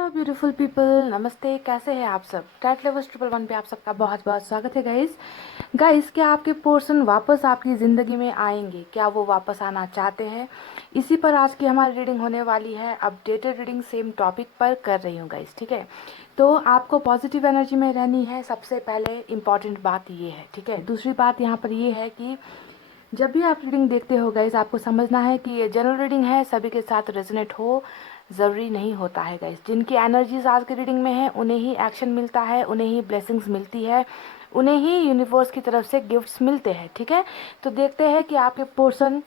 Hello beautiful people, नमस्ते। कैसे हैं आप सब? टैट लेवल्स 111 पे आप सबका बहुत बहुत स्वागत है गाइस। क्या आपके पर्सन वापस आपकी ज़िंदगी में आएंगे? क्या वो वापस आना चाहते हैं? इसी पर आज की हमारी रीडिंग होने वाली है। अपडेटेड रीडिंग सेम टॉपिक पर कर रही हूँ गाइस, ठीक है। तो आपको पॉजिटिव एनर्जी में रहनी है, सबसे पहले इम्पॉर्टेंट बात ये है, ठीक है। दूसरी बात यहाँ पर ये है कि जब भी आप रीडिंग देखते हो गाइस, आपको समझना है कि ये जनरल रीडिंग है, सभी के साथ रेजोनेट हो ज़रूरी नहीं होता है गाइस। जिनकी एनर्जीज आज की रीडिंग में है उन्हें ही एक्शन मिलता है, उन्हें ही ब्लेसिंग्स मिलती है, उन्हें ही यूनिवर्स की तरफ से गिफ्ट्स मिलते हैं, ठीक है। तो देखते हैं कि आपके पर्सन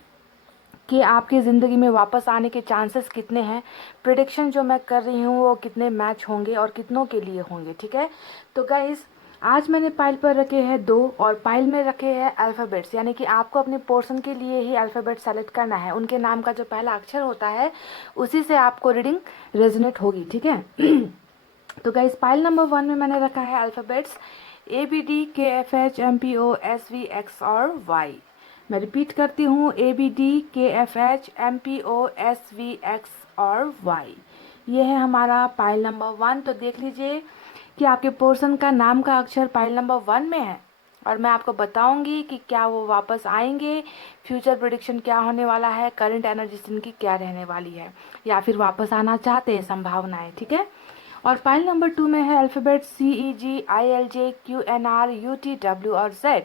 कि आपकी ज़िंदगी में वापस आने के चांसेस कितने हैं। प्रिडिक्शन जो मैं कर रही हूँ वो कितने मैच होंगे और कितनों के लिए होंगे, ठीक है। तो गाइस, आज मैंने पाइल पर रखे हैं 2 और पाइल में रखे हैं अल्फ़ाबेट्स, यानी कि आपको अपने पर्सन के लिए ही अल्फ़ाबेट सेलेक्ट करना है। उनके नाम का जो पहला अक्षर होता है उसी से आपको रीडिंग रेजोनेट होगी, ठीक है। तो गाइस, पाइल नंबर 1 में मैंने रखा है अल्फ़ाबेट्स ABDKFHMPOSVX और Y। मैं रिपीट करती हूँ, ABDKFHMPOSVX और Y। ये है हमारा पाइल नंबर 1। तो देख लीजिए कि आपके पर्सन का नाम का अक्षर पाइल नंबर 1 में है और मैं आपको बताऊंगी कि क्या वो वापस आएंगे, फ्यूचर प्रेडिक्शन क्या होने वाला है, करंट एनर्जी इनकी क्या रहने वाली है, या फिर वापस आना चाहते हैं, संभावनाएं, ठीक है। और फाइल नंबर 2 में है अल्फ़ाबेट CEGILJQNRUTW और Z।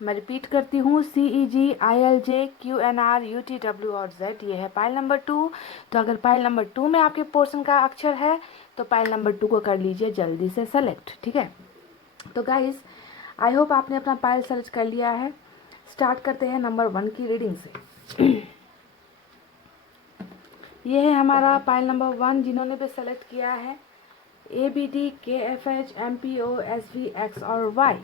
मैं रिपीट करती हूँ, CEGILJQNRUTW और Z। ये है पाइल नंबर 2। तो अगर पाइल नंबर 2 में आपके पोर्शन का अक्षर है तो पाइल नंबर 2 को कर लीजिए जल्दी से सेलेक्ट, ठीक है। तो गाइस, आई होप आपने अपना पाइल सेलेक्ट कर लिया है। स्टार्ट करते हैं नंबर 1 की रीडिंग से। ये है हमारा पाइल नंबर 1। जिन्होंने भी सेलेक्ट किया है ABDKFHMPOSVX और Y।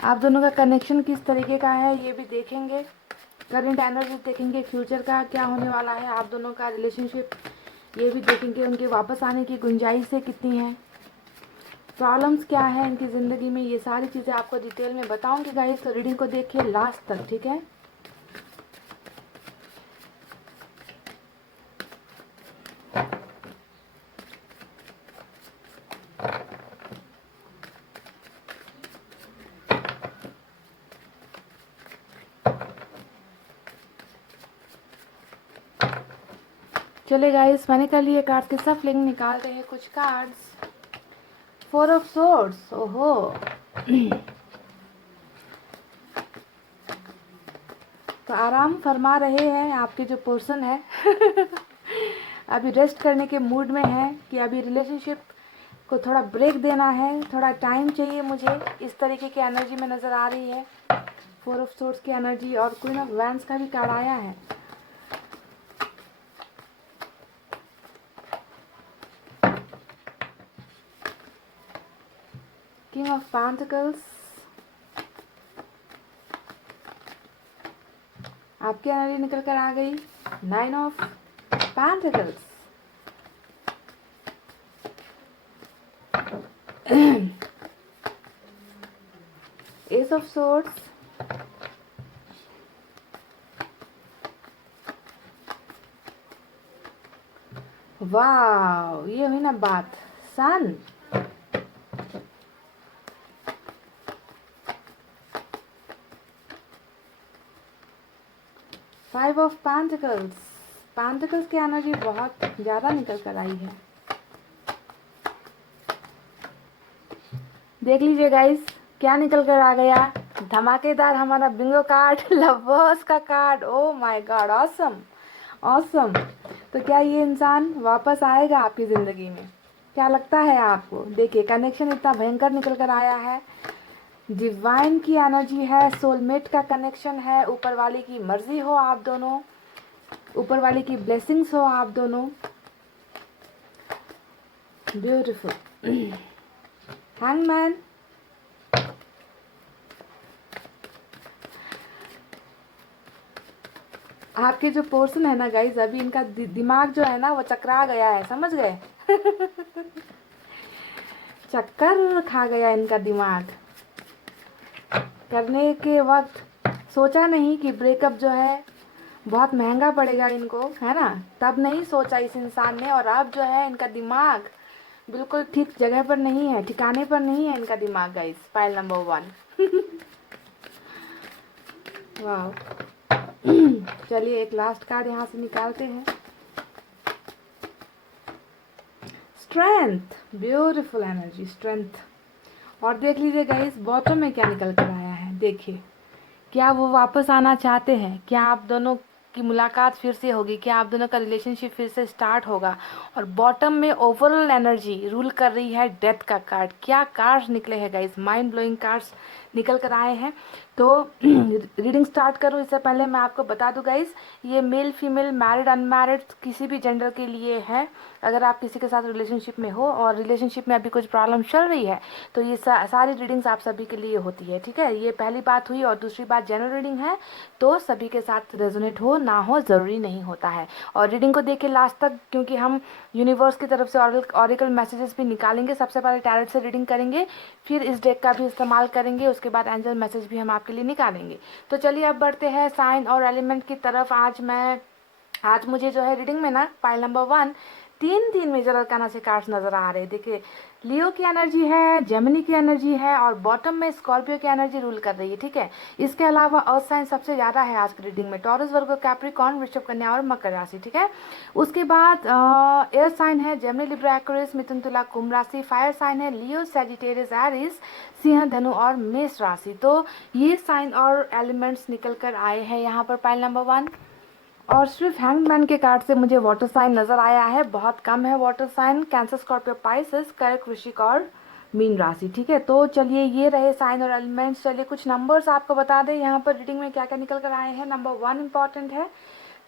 आप दोनों का कनेक्शन किस तरीके का है ये भी देखेंगे, करंट एनर्जी देखेंगे, फ्यूचर का क्या होने वाला है, आप दोनों का रिलेशनशिप ये भी देखेंगे, उनके वापस आने की गुंजाइशें कितनी हैं, प्रॉब्लम्स क्या है इनकी ज़िंदगी में, ये सारी चीज़ें आपको डिटेल में बताऊंगी गाइस। तो रीडिंग को देखिए लास्ट तक, ठीक है। चले गाइस, मैंने कर लिए कार्ड्स के सब फ्लिंग निकालते हैं कुछ कार्ड्स। 4 ऑफ सोर्ड्स, ओहो। तो आराम फरमा रहे हैं आपके जो पर्सन है। अभी रेस्ट करने के मूड में है कि अभी रिलेशनशिप को थोड़ा ब्रेक देना है, थोड़ा टाइम चाहिए मुझे, इस तरीके की एनर्जी में नज़र आ रही है। 4 ऑफ सोर्ड्स की एनर्जी और क्वीन ऑफ वैंड्स का भी कार्ड आया है। किंग ऑफ पेंटिकल्स, आपकी एनर्जी निकल कर आ गई। 9 of pentacles, ace of swords, wow, ये हुई ना बात, sun. Five of pentacles, pentacles की एनर्जी बहुत ज़्यादा निकल कर आई है। देख लीजिए गाइस क्या निकल कर आ गया, धमाकेदार हमारा बिंगो कार्ड, लवर्स का card. Oh my God, awesome awesome. तो क्या ये इंसान वापस आएगा आपकी ज़िंदगी में? क्या लगता है आपको? देखिए, कनेक्शन इतना भयंकर निकल कर आया है। डिवाइन की एनर्जी है, सोलमेट का कनेक्शन है, ऊपर वाले की मर्जी हो आप दोनों, ऊपर वाले की ब्लेसिंग्स हो आप दोनों। ब्यूटीफुल। हैंगमैन, आपके जो पोर्शन है ना गाइज, अभी इनका दिमाग जो है ना वो चकरा गया है, समझ गए? चक्कर खा गया इनका दिमाग। करने के वक्त सोचा नहीं कि ब्रेकअप जो है बहुत महंगा पड़ेगा इनको, है ना? तब नहीं सोचा इस इंसान ने, और अब जो है इनका दिमाग बिल्कुल ठीक जगह पर नहीं है, ठिकाने पर नहीं है इनका दिमाग गाइस। File number 1। वाह। चलिए एक लास्ट कार्ड यहाँ से निकालते हैं। Strength, beautiful energy, strength. और देख लीजिए गाइस बॉटम में क्या निकल कर आया है, देखिए। क्या वो वापस आना चाहते हैं? क्या आप दोनों की मुलाकात फिर से होगी? क्या आप दोनों का रिलेशनशिप फिर से स्टार्ट होगा? और बॉटम में ओवरऑल एनर्जी रूल कर रही है डेथ का कार्ड। क्या कार्ड्स निकले हैं गाइस, माइंड ब्लोइंग कार्ड्स निकल कर आए हैं। तो रीडिंग स्टार्ट करूँ इससे पहले मैं आपको बता दूं गाइस, ये मेल फीमेल मैरिड अनमैरिड किसी भी जेंडर के लिए है। अगर आप किसी के साथ रिलेशनशिप में हो और रिलेशनशिप में अभी कुछ प्रॉब्लम चल रही है तो ये सारी रीडिंग्स आप सभी के लिए होती है, ठीक है? ये पहली बात हुई। और दूसरी बात, जनरल रीडिंग है तो सभी के साथ रेजोनेट हो ना हो ज़रूरी नहीं होता है। और रीडिंग को देख के लास्ट तक, क्योंकि हम यूनिवर्स की तरफ से ऑरिकल मैसेजेस भी निकालेंगे। सबसे पहले टैरोट से रीडिंग करेंगे, फिर इस डेक का भी इस्तेमाल करेंगे, उसके बाद एंजल मैसेज भी हम आपके लिए निकालेंगे। तो चलिए अब बढ़ते हैं साइन और एलिमेंट की तरफ। आज मुझे जो है रीडिंग में ना फाइल नंबर 1 तीन मेजर अरकाना से कार्ड्स नजर आ रहे हैं। देखिए, लियो की एनर्जी है, जेमिनी की एनर्जी है, और बॉटम में स्कॉर्पियो की एनर्जी रूल कर रही है, ठीक है? इसके अलावा अर्थ साइन सबसे ज्यादा है आज की रीडिंग में, टॉरस, वर्गो, कैप्रिकॉर्न, वृषभ, कन्या और मकर राशि, ठीक है? उसके बाद एयर साइन है जेमिनी, लिब्रा, एक्वेरियस, मिथुन, तुला, कुंभ राशि। फायर साइन है लियो, सैजिटेरियस, एरीज, सिंह, धनु और मेष राशि। तो ये साइन और एलिमेंट्स निकल कर आए हैं यहाँ पर पाइल नंबर 1। और सिर्फ हैंगमैन के कार्ड से मुझे वाटर साइन नजर आया है, बहुत कम है water sign. Cancer, Scorpio, Pisces, कर्क, वृश्चिक और मीन राशि, ठीक है? तो चलिए ये रहे साइन और एलिमेंट्स। चलिए कुछ नंबर्स आपको बता दें यहाँ पर रीडिंग में क्या क्या निकल कर आए हैं। नंबर 1 इंपॉर्टेंट है,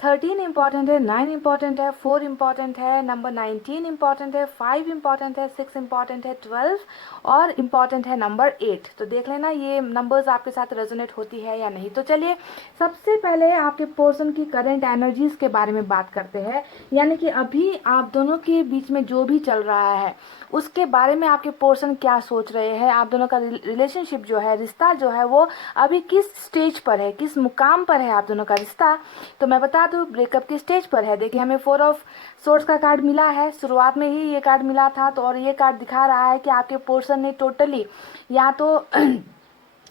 13 इंपॉर्टेंट है, 9 इंपॉर्टेंट है, 4 इंपॉर्टेंट है, नंबर 19 इंपॉर्टेंट है, 5 इंपॉर्टेंट है, 6 इंपॉर्टेंट है, 12 और इंपॉर्टेंट है नंबर 8। तो देख लेना ये नंबर्स आपके साथ रेजोनेट होती है या नहीं। तो चलिए सबसे पहले आपके पर्सन की करंट एनर्जीज के बारे में बात करते हैं, यानी कि अभी आप दोनों के बीच में जो भी चल रहा है उसके बारे में आपके पर्सन क्या सोच रहे हैं। आप दोनों का रिलेशनशिप जो है, रिश्ता जो है, वो अभी किस स्टेज पर है, किस मुकाम पर है आप दोनों का रिश्ता। तो मैं बता दूं ब्रेकअप की स्टेज पर है। देखिए हमें 4 ऑफ सोर्स का कार्ड मिला है, शुरुआत में ही ये कार्ड मिला था। तो और ये कार्ड दिखा रहा है कि आपके पर्सन ने टोटली या तो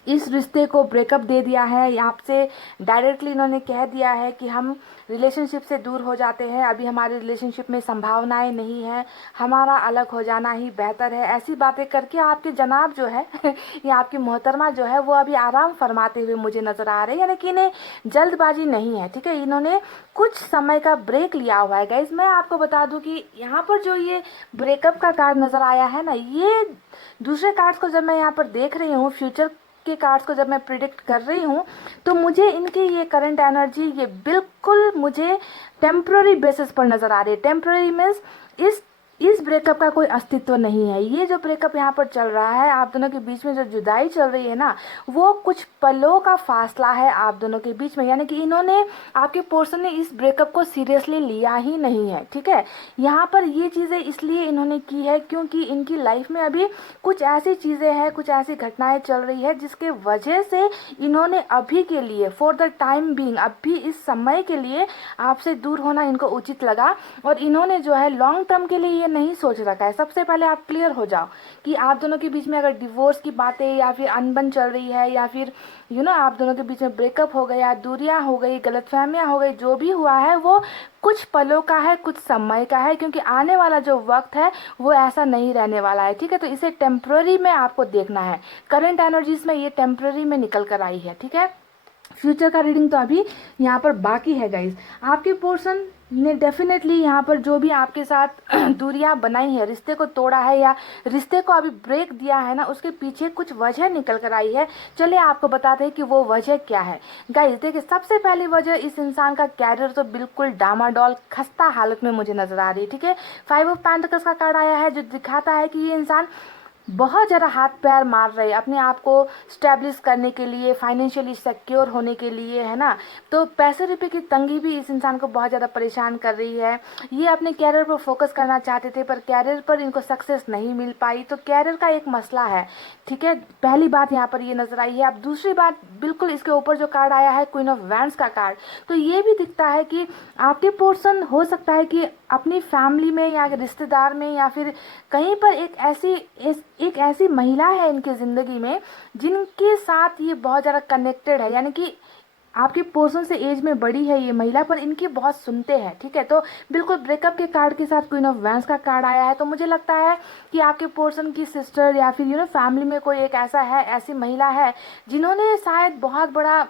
इस रिश्ते को ब्रेकअप दे दिया है, या आपसे डायरेक्टली इन्होंने कह दिया है कि हम रिलेशनशिप से दूर हो जाते हैं, अभी हमारे रिलेशनशिप में संभावनाएं नहीं है, हमारा अलग हो जाना ही बेहतर है। ऐसी बातें करके आपके जनाब जो है या आपकी मोहतरमा जो है वो अभी आराम फरमाते हुए मुझे नजर आ रहे हैं, यानी कि इन्हें जल्दबाजी नहीं है, ठीक है? इन्होंने कुछ समय का ब्रेक लिया हुआ है। गाइज मैं आपको बता दूं कि यहाँ पर जो ये ब्रेकअप का कार्ड नजर आया है ना, ये दूसरे कार्ड्स को जब मैं यहाँ पर देख रही हूँ, फ्यूचर के कार्ड्स को जब मैं प्रिडिक्ट कर रही हूँ, तो मुझे इनकी ये करंट एनर्जी ये बिल्कुल मुझे टेम्प्ररी बेसिस पर नजर आ रही है। टेम्प्ररी मीन्स इस ब्रेकअप का कोई अस्तित्व नहीं है। ये जो ब्रेकअप यहाँ पर चल रहा है, आप दोनों के बीच में जो जुदाई चल रही है ना, वो कुछ पलों का फासला है आप दोनों के बीच में, यानी कि इन्होंने, आपके पर्सन ने इस ब्रेकअप को सीरियसली लिया ही नहीं है, ठीक है? यहाँ पर ये चीज़ें इसलिए इन्होंने की है क्योंकि इनकी लाइफ में अभी कुछ ऐसी चीज़ें हैं, कुछ ऐसी घटनाएं चल रही है जिसके वजह से इन्होंने अभी के लिए, फॉर द टाइम बीइंग, अभी इस समय के लिए आपसे दूर होना इनको उचित लगा। और इन्होंने जो है लॉन्ग टर्म के लिए नहीं सोच रखा है। सबसे पहले आप क्लियर हो जाओ कि आप दोनों के बीच में अगर डिवोर्स की बातें या फिर अनबन चल रही है, या फिर आप दोनों के बीच में ब्रेकअप हो गया, दूरियां हो गई, गलतफहमियां हो गई, जो भी हुआ है वो कुछ पलों का है, कुछ समय का है, क्योंकि आने वाला जो वक्त है वो ऐसा नहीं रहने वाला है, ठीक है? तो इसे टेम्प्ररी में आपको देखना है। करंट एनर्जीज में ये टेम्प्ररी में निकल कर आई है, ठीक है? फ्यूचर का रीडिंग तो अभी यहाँ पर बाकी है गाइज। आपके पोर्शन ने डेफिनेटली यहाँ पर जो भी आपके साथ दूरियां बनाई है, रिश्ते को तोड़ा है या रिश्ते को अभी ब्रेक दिया है ना, उसके पीछे कुछ वजह निकल कर आई है। चलिए आपको बताते हैं कि वो वजह क्या है। गाइज देखिए, सबसे पहली वजह, इस इंसान का कैरियर तो बिल्कुल डामाडोल खस्ता हालत में मुझे नजर आ रही है। ठीक है, 5 ऑफ पेंटिकल्स का कार्ड आया है जो दिखाता है कि ये इंसान बहुत ज़्यादा हाथ पैर मार रहे हैं अपने आप को स्टैब्लिश करने के लिए, फाइनेंशियली सिक्योर होने के लिए, है ना। तो पैसे रुपए की तंगी भी इस इंसान को बहुत ज़्यादा परेशान कर रही है। ये अपने कैरियर पर फोकस करना चाहते थे पर कैरियर पर इनको सक्सेस नहीं मिल पाई, तो कैरियर का एक मसला है। ठीक है, पहली बात यहाँ पर ये नजर आई है। अब दूसरी बात, बिल्कुल इसके ऊपर जो कार्ड आया है क्वीन ऑफ वैंड्स का कार्ड, तो ये भी दिखता है कि आपके पर्सन हो सकता है कि अपनी फैमिली में या रिश्तेदार में या फिर कहीं पर एक ऐसी महिला है इनकी ज़िंदगी में जिनके साथ ये बहुत ज़्यादा कनेक्टेड है, यानी कि आपके पर्सन से एज में बड़ी है ये महिला पर इनकी बहुत सुनते हैं। ठीक है, तो बिल्कुल ब्रेकअप के कार्ड के साथ क्वीन ऑफ वैंड्स का कार्ड आया है, तो मुझे लगता है कि आपके पर्सन की सिस्टर या फिर फैमिली में कोई एक ऐसी महिला है जिन्होंने शायद बहुत बड़ा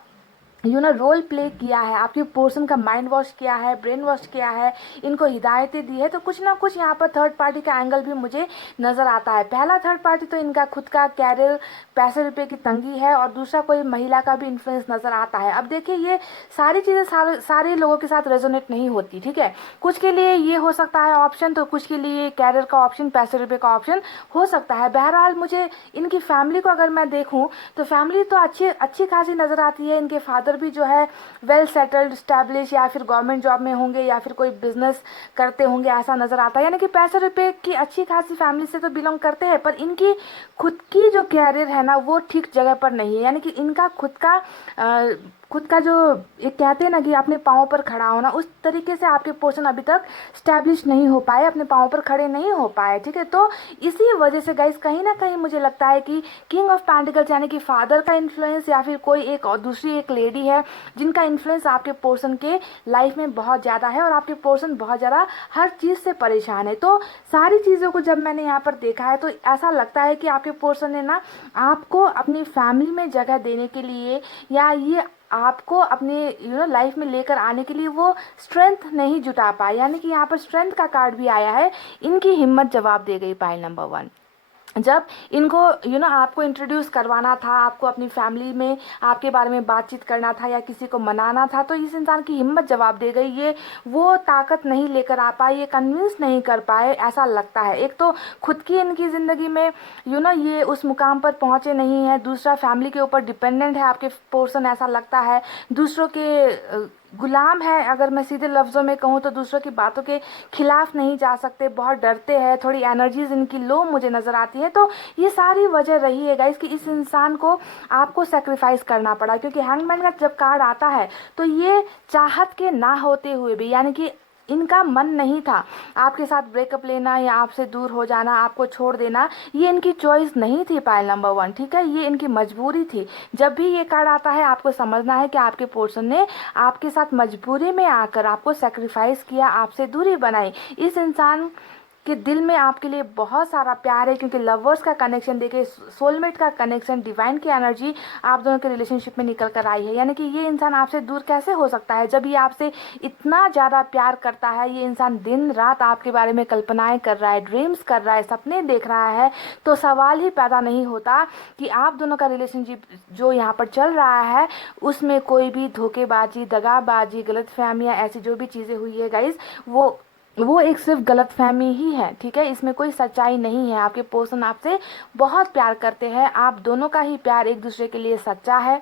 रोल प्ले किया है, आपके पर्सन का माइंड वॉश किया है, ब्रेन वॉश किया है, इनको हिदायतें दी है। तो कुछ ना कुछ यहाँ पर थर्ड पार्टी का एंगल भी मुझे नज़र आता है। पहला थर्ड पार्टी तो इनका खुद का कैरियर, पैसे रुपए की तंगी है, और दूसरा कोई महिला का भी इन्फ्लुएंस नज़र आता है। अब देखिए, ये सारी चीज़ें सारे लोगों के साथ रेजोनेट नहीं होती। ठीक है, कुछ के लिए ये हो सकता है ऑप्शन, तो कुछ के लिए कैरियर का ऑप्शन, पैसे रुपए का ऑप्शन हो सकता है। बहरहाल मुझे इनकी फैमिली को अगर मैं देखूँ तो फैमिली तो अच्छी खासी नज़र आती है। इनके फादर भी जो है वेल सेटल्ड, स्टैब्लिश, या फिर गवर्नमेंट जॉब में होंगे या फिर कोई बिजनेस करते होंगे, ऐसा नजर आता है। यानी कि पैसे रुपए की अच्छी खासी फैमिली से तो बिलोंग करते हैं, पर इनकी खुद की जो कैरियर है ना वो ठीक जगह पर नहीं है। यानी कि इनका खुद का जो एक कहते हैं ना कि अपने पाँव पर खड़ा होना, उस तरीके से आपके पर्सन अभी तक स्टैब्लिश नहीं हो पाए, अपने पाँव पर खड़े नहीं हो पाए। ठीक है, तो इसी वजह से गाइस कहीं ना कहीं मुझे लगता है कि किंग ऑफ पेंटिकल्स यानी कि फादर का इन्फ्लुएंस या फिर कोई एक और दूसरी एक लेडी है जिनका इन्फ्लुएंस आपके पर्सन के लाइफ में बहुत ज़्यादा है, और आपके पर्सन बहुत ज़्यादा हर चीज़ से परेशान है। तो सारी चीज़ों को जब मैंने यहाँ पर देखा है तो ऐसा लगता है कि आपके पर्सन ने ना आपको अपनी फैमिली में जगह देने के लिए या ये आपको अपने लाइफ में लेकर आने के लिए वो स्ट्रेंथ नहीं जुटा पाए। यानी कि यहाँ पर स्ट्रेंथ का कार्ड भी आया है, इनकी हिम्मत जवाब दे गई पाइल नंबर 1। जब इनको आपको इंट्रोड्यूस करवाना था, आपको अपनी फैमिली में आपके बारे में बातचीत करना था या किसी को मनाना था, तो इस इंसान की हिम्मत जवाब दे गई। ये वो ताकत नहीं लेकर आ पाए, ये कन्विंस नहीं कर पाए, ऐसा लगता है। एक तो खुद की इनकी ज़िंदगी में ये उस मुकाम पर पहुंचे नहीं है, दूसरा फैमिली के ऊपर डिपेंडेंट है आपके पर्सन, ऐसा लगता है दूसरों के गुलाम है। अगर मैं सीधे लफ्ज़ों में कहूँ तो दूसरों की बातों के खिलाफ नहीं जा सकते, बहुत डरते हैं, थोड़ी एनर्जीज इनकी लो मुझे नज़र आती है। तो ये सारी वजह रही है गाइस कि इस इंसान को आपको सेक्रीफाइस करना पड़ा, क्योंकि हैंगमैन का जब कार्ड आता है तो ये चाहत के ना होते हुए भी, यानी कि इनका मन नहीं था आपके साथ ब्रेकअप लेना या आपसे दूर हो जाना, आपको छोड़ देना, ये इनकी चॉइस नहीं थी पाइल नंबर 1। ठीक है, ये इनकी मजबूरी थी। जब भी ये कार्ड आता है आपको समझना है कि आपके पर्सन ने आपके साथ मजबूरी में आकर आपको सेक्रीफाइस किया, आपसे दूरी बनाई। इस इंसान कि दिल में आपके लिए बहुत सारा प्यार है, क्योंकि लवर्स का कनेक्शन देखिए, सोलमेट का कनेक्शन, डिवाइन की एनर्जी आप दोनों के रिलेशनशिप में निकल कर आई है। यानी कि ये इंसान आपसे दूर कैसे हो सकता है जब ये आपसे इतना ज़्यादा प्यार करता है। ये इंसान दिन रात आपके बारे में कल्पनाएं कर रहा है, ड्रीम्स कर रहा है, सपने देख रहा है। तो सवाल ही पैदा नहीं होता कि आप दोनों का रिलेशनशिप जो यहाँ पर चल रहा है उसमें कोई भी धोखेबाजी, दगाबाजी, गलतफहमियाँ, ऐसी जो भी चीज़ें हुई है गाइज, वो एक सिर्फ गलतफहमी ही है। ठीक है, इसमें कोई सच्चाई नहीं है। आपके पर्सन आपसे बहुत प्यार करते हैं, आप दोनों का ही प्यार एक दूसरे के लिए सच्चा है।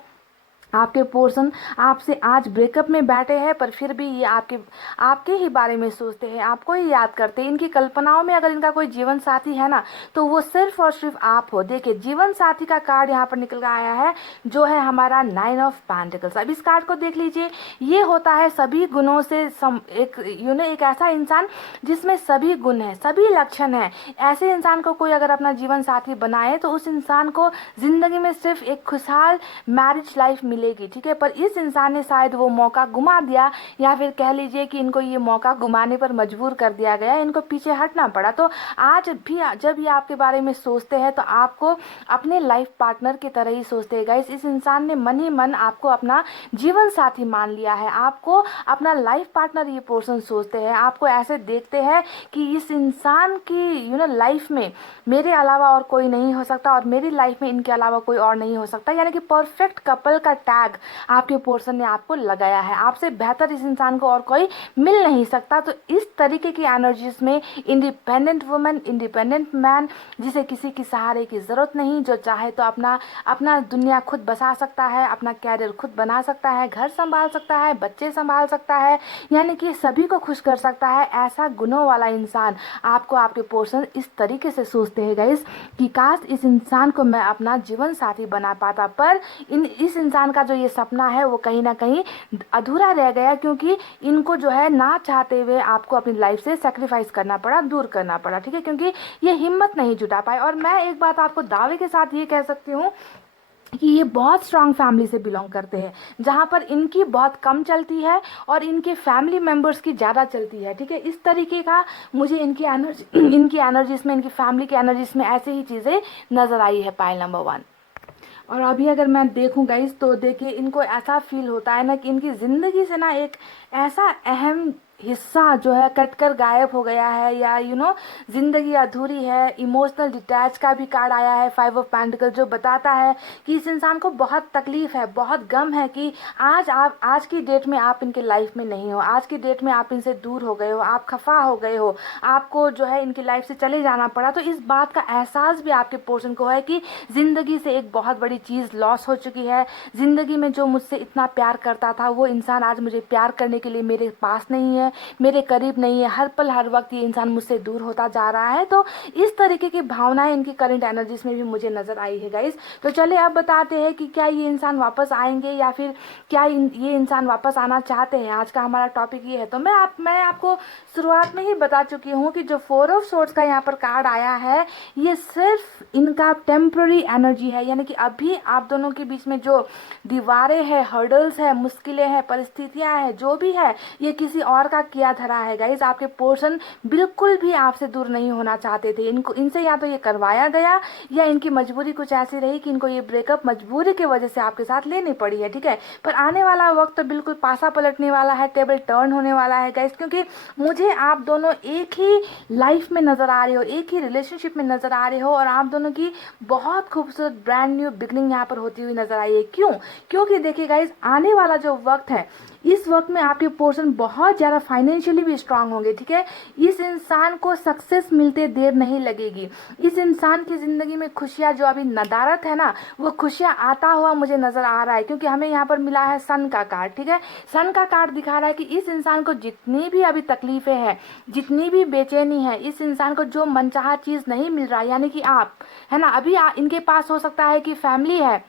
आपके पर्सन आपसे आज ब्रेकअप में बैठे हैं पर फिर भी ये आपके ही बारे में सोचते हैं, आपको ही याद करते हैं। इनकी कल्पनाओं में अगर इनका कोई जीवन साथी है ना तो वो सिर्फ और सिर्फ आप हो। देखिए, जीवन साथी का कार्ड यहाँ पर निकल आया है जो है हमारा 9 ऑफ पेंटिकल्स। अब इस कार्ड को देख लीजिए, ये होता है सभी गुणों से एक ऐसा इंसान जिसमें सभी गुण है, सभी लक्षण है। ऐसे इंसान को कोई अगर अपना जीवन साथी बनाए तो उस इंसान को जिंदगी में सिर्फ एक खुशहाल मैरिज लाइफ मिले मिलेगी, ठीक है। पर इस इंसान ने शायद वो मौका गुमा दिया, या फिर कह लीजिए कि इनको ये मौका गुमाने पर मजबूर कर दिया गया, इनको पीछे हटना पड़ा। तो आज भी जब ये आपके बारे में सोचते हैं तो आपको अपने लाइफ पार्टनर की तरह ही सोचते हैं गाइस। इस इंसान ने मन ही मन आपको अपना जीवन साथी मान लिया है, आपको अपना लाइफ पार्टनर ये पर्सन सोचते हैं। आपको ऐसे देखते हैं कि इस इंसान की लाइफ में मेरे अलावा और कोई नहीं हो सकता, और मेरी लाइफ में इनके अलावा कोई और नहीं हो सकता। यानी कि परफेक्ट कपल का टैग आपके पर्सन ने आपको लगाया है। आपसे बेहतर इस इंसान को और कोई मिल नहीं सकता। तो इस तरीके की एनर्जीज में इंडिपेंडेंट वुमेन, इंडिपेंडेंट मैन, जिसे किसी की सहारे की जरूरत नहीं, जो चाहे तो अपना अपना दुनिया खुद बसा सकता है, अपना कैरियर खुद बना सकता है, घर संभाल सकता है, बच्चे संभाल सकता है, यानी कि सभी को खुश कर सकता है। ऐसा गुणों वाला इंसान आपको आपके पर्सन इस तरीके से सोचते हैं गाइस कि काश इस इंसान को मैं अपना जीवन साथी बना पाता। पर इस इंसान का जो ये सपना है वो कहीं ना कहीं अधूरा रह गया, क्योंकि इनको जो है ना चाहते हुए आपको अपनी लाइफ से सेक्रीफाइस करना पड़ा, दूर करना पड़ा, ठीक है, क्योंकि ये हिम्मत नहीं जुटा पाए। और मैं एक बात आपको दावे के साथ ये कह सकती हूँ कि ये बहुत स्ट्रांग फैमिली से बिलोंग करते हैं, जहाँ पर इनकी बहुत कम चलती है और इनके फैमिली मेंबर्स की ज़्यादा चलती है, ठीक है। इस तरीके का मुझे इनकी एनर्जीज में, इनकी फैमिली की एनर्जीज में ऐसे ही चीज़ें नज़र आई है, पाइल नंबर 1। और अभी अगर मैं देखूं गाइस तो देखिए, इनको ऐसा फील होता है ना कि इनकी ज़िंदगी से ना एक ऐसा अहम हिस्सा जो है कटकर गायब हो गया है, या जिंदगी अधूरी है। इमोशनल डिटैच का भी कार्ड आया है, 5 ऑफ पेंटिकल, जो बताता है कि इस इंसान को बहुत तकलीफ है, बहुत गम है कि आज की डेट में आप इनके लाइफ में नहीं हो, आज की डेट में आप इनसे दूर हो गए हो, आप खफा हो गए हो, आपको जो है इनकी लाइफ से चले जाना पड़ा। तो इस बात का एहसास भी आपके पर्सन को है कि जिंदगी से एक बहुत बड़ी चीज़ लॉस हो चुकी है। जिंदगी में जो मुझसे इतना प्यार करता था वो इंसान आज मुझे प्यार करने के लिए मेरे पास नहीं है, मेरे करीब नहीं है। हर पल हर वक्त ये इंसान मुझसे दूर होता जा रहा है। तो इस तरीके की भावनाएं इनकी करंट एनर्जीज में भी मुझे नजर आई है गाइस। तो चलिए अब बताते हैं कि क्या ये इंसान वापस आएंगे, या फिर क्या ये इंसान वापस आना चाहते हैं। आज का हमारा टॉपिक ये है। तो मैं आपको शुरुआत में ही बता चुकी हूँ कि जो 4 ऑफ सोर्ड्स का यहाँ पर कार्ड आया है, ये सिर्फ इनका टेम्पररी एनर्जी है। यानी कि अभी आप दोनों के बीच में जो दीवारें हैं, हर्डल्स है, मुश्किलें हैं, परिस्थितियां हैं, जो भी है, ये किसी और का किया धरा है गाइज। आपके पर्सन बिल्कुल भी आपसे दूर नहीं होना चाहते थे। इनसे या तो ये करवाया गया, या इनकी मजबूरी कुछ ऐसी रही कि इनको ये ब्रेकअप मजबूरी की वजह से आपके साथ लेनी पड़ी है, ठीक है। पर आने वाला वक्त तो बिल्कुल पासा पलटने वाला है, टेबल टर्न होने वाला है गाइज, क्योंकि मुझे आप दोनों एक ही लाइफ में नजर आ रहे हो, एक ही रिलेशनशिप में नजर आ रहे हो, और आप दोनों की बहुत खूबसूरत ब्रांड न्यू बिगनिंग यहाँ पर होती हुई नजर आई है। क्यों? क्योंकि देखिए गाइज, आने वाला जो वक्त है, इस वक्त में आपके पर्सन बहुत ज़्यादा फाइनेंशियली भी स्ट्रांग होंगे, ठीक है। इस इंसान को सक्सेस मिलते देर नहीं लगेगी। इस इंसान की ज़िंदगी में खुशियाँ, जो अभी नदारत है ना, वो खुशियाँ आता हुआ मुझे नज़र आ रहा है, क्योंकि हमें यहाँ पर मिला है सन का कार्ड, ठीक है। सन का कार्ड दिखा रहा है कि इस इंसान को जितनी भी अभी तकलीफें हैं, जितनी भी बेचैनी है, इस इंसान को जो मनचाहा चीज़ नहीं मिल रहा, यानी कि आप, है ना, अभी इनके पास हो सकता है कि फैमिली है,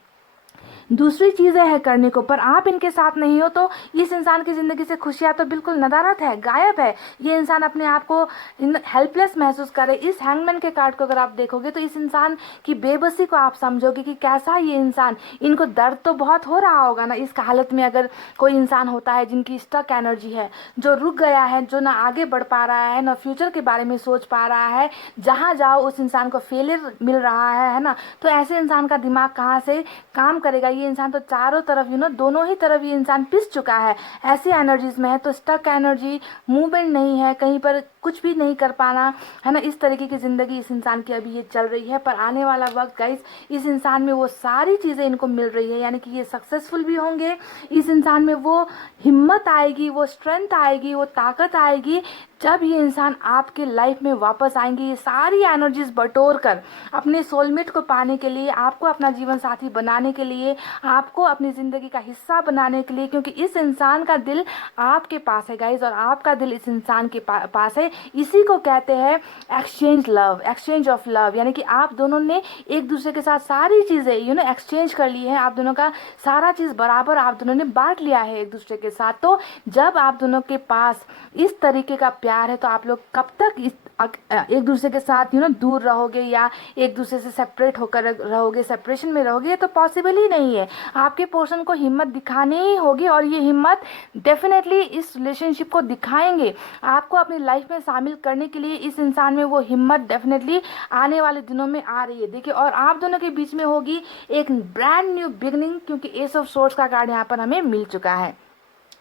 दूसरी चीजें हैं करने को, पर आप इनके साथ नहीं हो। तो इस इंसान की जिंदगी से खुशियां तो बिल्कुल नदारत है, गायब है। ये इंसान अपने आप को हेल्पलेस महसूस करे। इस हैंगमैन के कार्ड को अगर आप देखोगे तो इस इंसान की बेबसी को आप समझोगे कि कैसा ये इंसान, इनको दर्द तो बहुत हो रहा होगा ना इस हालत में। अगर कोई इंसान होता है जिनकी स्टक एनर्जी है, जो रुक गया है, जो ना आगे बढ़ पा रहा है, ना फ्यूचर के बारे में सोच पा रहा है, जहां जाओ उस इंसान को फेलियर मिल रहा है ना, तो ऐसे इंसान का दिमाग कहाँ से काम करेगा। ये इंसान तो चारों तरफ दोनों ही तरफ ये इंसान पिस चुका है, ऐसी एनर्जीज में है। तो स्टक एनर्जी, मूवमेंट नहीं है, कहीं पर कुछ भी नहीं कर पाना, है ना, इस तरीके की जिंदगी इस इंसान की अभी ये चल रही है। पर आने वाला वक्त गाइस, इस इंसान में वो सारी चीजें इनको मिल रही है, यानी कि ये सक्सेसफुल भी होंगे। इस इंसान में वो हिम्मत आएगी, वो स्ट्रेंथ आएगी, वो ताकत आएगी, जब ये इंसान आपके लाइफ में वापस आएंगे, ये सारी एनर्जीज बटोर कर अपने सोलमेट को पाने के लिए, आपको अपना जीवन साथी बनाने के लिए, आपको अपनी ज़िंदगी का हिस्सा बनाने के लिए। क्योंकि इस इंसान का दिल आपके पास है गाइज, और आपका दिल इस इंसान के पास है। इसी को कहते हैं exchange love, exchange of love, यानी कि आप दोनों ने एक दूसरे के साथ सारी चीज़ें एक्सचेंज कर ली है। आप दोनों का सारा चीज़ बराबर आप दोनों ने बांट लिया है एक दूसरे के साथ। तो जब आप दोनों के पास इस तरीके का प्यार है, तो आप लोग कब तक एक दूसरे के साथ दूर रहोगे या एक दूसरे से सेपरेट होकर रहोगे, सेपरेशन में रहोगे, ये तो पॉसिबल ही नहीं है। आपके पोर्शन को हिम्मत दिखानी ही होगी और ये हिम्मत डेफिनेटली इस रिलेशनशिप को दिखाएंगे। आपको अपनी लाइफ में शामिल करने के लिए इस इंसान में वो हिम्मत डेफिनेटली आने वाले दिनों में आ रही है। देखिए, और आप दोनों के बीच में होगी एक ब्रांड न्यू बिगनिंग, क्योंकि एस ऑफ सोर्ड्स का कार्ड यहाँ पर हमें मिल चुका है।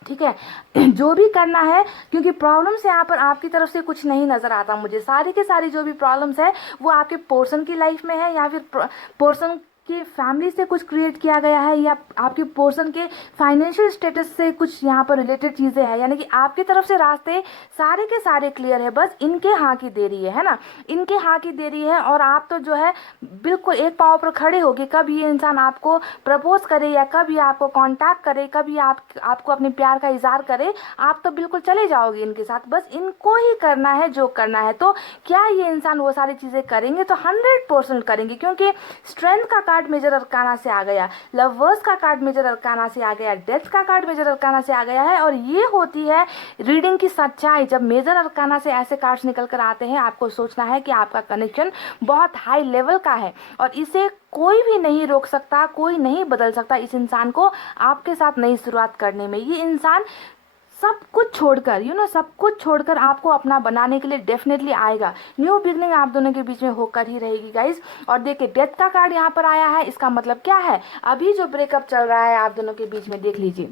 ठीक है, जो भी करना है, क्योंकि प्रॉब्लम्स यहाँ पर आपकी तरफ से कुछ नहीं नजर आता मुझे। सारी के सारी जो भी प्रॉब्लम्स है वो आपके पोर्शन की लाइफ में है, या फिर पोर्शन की फैमिली से कुछ क्रिएट किया गया है, या आपके पोर्शन के फाइनेंशियल स्टेटस से कुछ यहाँ पर रिलेटेड चीजें हैं। यानी कि आपकी तरफ से रास्ते सारे के सारे क्लियर है, बस इनके हाँ की देरी है ना, इनके हाँ की देरी है। और आप तो जो है बिल्कुल एक पाँव पर खड़े होगे, कब ये इंसान आपको प्रपोज करे या कब ये आपको कांटेक्ट करे, कब ये आपको अपने प्यार का इजहार करे, आप तो बिल्कुल चले जाओगे इनके साथ। बस इनको ही करना है जो करना है। तो क्या ये इंसान वो सारी चीजें करेंगे? तो 100% करेंगे, क्योंकि स्ट्रेंथ का कार्ड मेजर अरकाना से आ गया, लवर्स का कार्ड मेजर अरकाना से आ गया, डेथ का कार्ड मेजर अरकाना से आ गया है। और ये होती है रीडिंग की सच्चाई। जब मेजर अरकाना से ऐसे कार्ड्स निकल कर आते हैं, आपको सोचना है कि आपका कनेक्शन बहुत हाई लेवल का है और इसे कोई भी नहीं रोक सकता, कोई नहीं बदल सकता इस इंसान को आपके साथ नई शुरुआत करने में। ये इंसान सब कुछ छोड़कर सब कुछ छोड़कर आपको अपना बनाने के लिए डेफिनेटली आएगा। न्यू बिगनिंग आप दोनों के बीच में होकर ही रहेगी गाइस। और देखिए, डेथ का कार्ड यहाँ पर आया है, इसका मतलब क्या है? अभी जो ब्रेकअप चल रहा है आप दोनों के बीच में, देख लीजिए,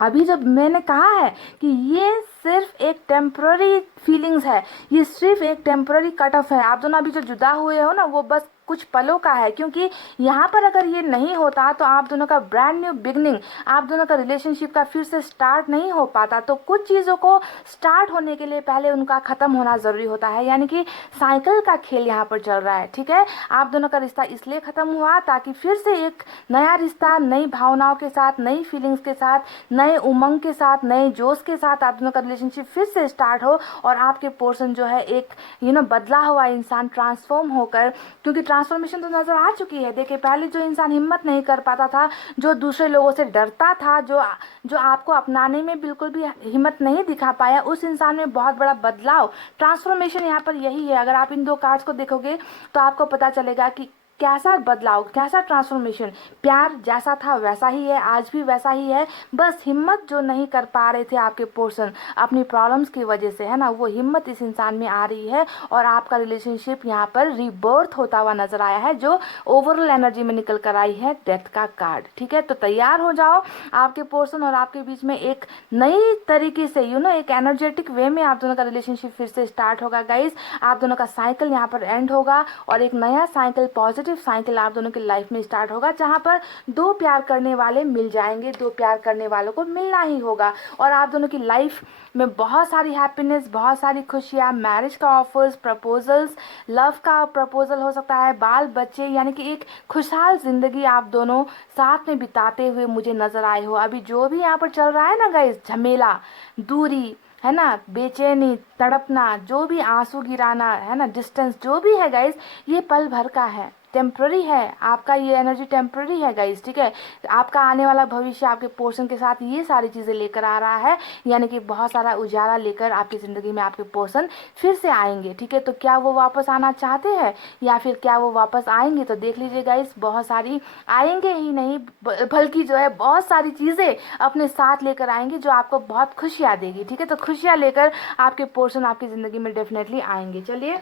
अभी जब मैंने कहा है कि ये सिर्फ एक टेम्पररी फीलिंग्स है, ये सिर्फ एक टेम्पररी कट ऑफ है। आप दोनों अभी जो जुदा हुए हो ना, वो बस कुछ पलों का है, क्योंकि यहाँ पर अगर ये नहीं होता तो आप दोनों का ब्रांड न्यू बिगनिंग, आप दोनों का रिलेशनशिप का फिर से स्टार्ट नहीं हो पाता। तो कुछ चीज़ों को स्टार्ट होने के लिए पहले उनका ख़त्म होना ज़रूरी होता है, यानी कि साइकिल का खेल यहाँ पर चल रहा है। ठीक है, आप दोनों का रिश्ता इसलिए ख़त्म हुआ ताकि फिर से एक नया रिश्ता नई भावनाओं के साथ, नई फीलिंग्स के साथ, नए उमंग के साथ, नए जोश के साथ आप दोनों का रिलेशनशिप फिर से स्टार्ट हो और आपके पोर्शन जो है एक बदला हुआ इंसान ट्रांसफॉर्म होकर, क्योंकि ट्रांसफॉर्मेशन तो नजर आ चुकी है। देखिए, पहले जो इंसान हिम्मत नहीं कर पाता था, जो दूसरे लोगों से डरता था, जो आपको अपनाने में बिल्कुल भी हिम्मत नहीं दिखा पाया, उस इंसान में बहुत बड़ा बदलाव, ट्रांसफॉर्मेशन यहाँ पर यही है। अगर आप इन दो कार्ड्स को देखोगे तो आपको पता चलेगा कि कैसा बदलाव, कैसा ट्रांसफॉर्मेशन। प्यार जैसा था वैसा ही है, आज भी वैसा ही है, बस हिम्मत जो नहीं कर पा रहे थे आपके पोर्शन अपनी प्रॉब्लम्स की वजह से, है ना, वो हिम्मत इस इंसान में आ रही है और आपका रिलेशनशिप यहाँ पर रीबर्थ होता हुआ नजर आया है, जो ओवरऑल एनर्जी में निकल कर आई है डेथ का कार्ड। ठीक है, तो तैयार हो जाओ, आपके पोर्शन और आपके बीच में एक नई तरीके से एक एनर्जेटिक वे में आप दोनों का रिलेशनशिप फिर से स्टार्ट होगा गाइज। आप दोनों का साइकिल यहाँ पर एंड होगा और एक नया साइकिल, पॉजिटिव साइकिल आप दोनों की लाइफ में स्टार्ट होगा, जहां पर दो प्यार करने वाले मिल जाएंगे, दो प्यार करने वालों को मिलना ही होगा और आप दोनों की लाइफ में बहुत सारी हैप्पीनेस, बहुत सारी खुशियां, मैरिज का ऑफर्स, प्रपोजल्स, लव का प्रपोजल हो सकता है, बाल बच्चे, यानी कि एक खुशहाल जिंदगी आप दोनों साथ में बिताते हुए मुझे नजर आए हो। अभी जो भी यहाँ पर चल रहा है ना गाइस, झमेला, दूरी, है ना, बेचैनी, तड़पना, जो भी आंसू गिराना, है ना, डिस्टेंस, जो भी है गाइस, ये पल भर का है, टेम्पररी है। आपका ये एनर्जी टेम्पररी है गाइस। ठीक है, आपका आने वाला भविष्य आपके पोर्शन के साथ ये सारी चीजें लेकर आ रहा है, यानी कि बहुत सारा उजाला लेकर आपकी जिंदगी में आपके पोर्शन फिर से आएंगे। ठीक है, तो क्या वो वापस आना चाहते हैं या फिर क्या वो वापस आएंगे? तो देख लीजिए गाइस, बहुत सारी आएंगे ही नहीं, बल्कि जो है बहुत सारी चीजें अपने साथ लेकर आएंगे जो आपको बहुत खुशियां देगी। ठीक है, तो खुशियां लेकर आपके पोर्शन आपकी जिंदगी में डेफिनेटली आएंगे। चलिए,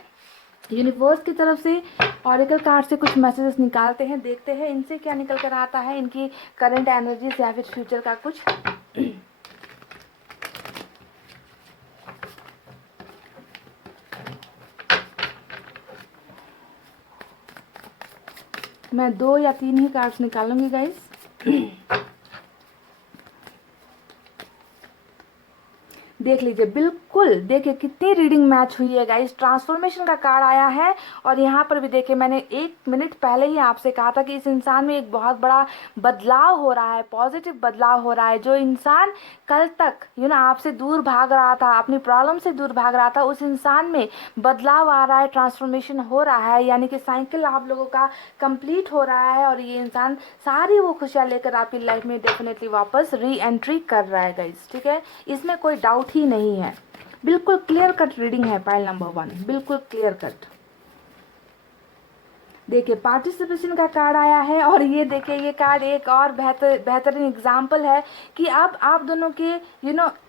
यूनिवर्स की तरफ से ऑरेकल कार्ड से कुछ मैसेजेस निकालते हैं, देखते हैं इनसे क्या निकल कर आता है, इनकी करंट एनर्जीज या फिर फ्यूचर का कुछ। मैं 2 या 3 ही कार्ड्स निकालूंगी गाइस। देख लीजिए, बिल्कुल देखिए कितनी रीडिंग मैच हुई है गाइस। ट्रांसफॉर्मेशन का कार्ड आया है और यहाँ पर भी देखिए, मैंने 1 मिनट पहले ही आपसे कहा था कि इस इंसान में एक बहुत बड़ा बदलाव हो रहा है, पॉजिटिव बदलाव हो रहा है। जो इंसान कल तक आपसे दूर भाग रहा था, अपनी प्रॉब्लम से दूर भाग रहा था, उस इंसान में बदलाव आ रहा है, ट्रांसफॉर्मेशन हो रहा है, यानी कि साइकिल आप लोगों का कंप्लीट हो रहा है और ये इंसान सारी वो खुशियाँ लेकर आपकी लाइफ में डेफिनेटली वापस री एंट्री कर रहा है गाइस। ठीक है, इसमें कोई डाउट ही नहीं है। बिल्कुल क्लियर कट रीडिंग है पाइल नंबर 1, बिल्कुल क्लियर कट। देखिए पार्टिसिपेशन का कार्ड आया है, और ये देखिए ये कार्ड एक और बेहतरीन एग्जाम्पल है कि अब आप दोनों के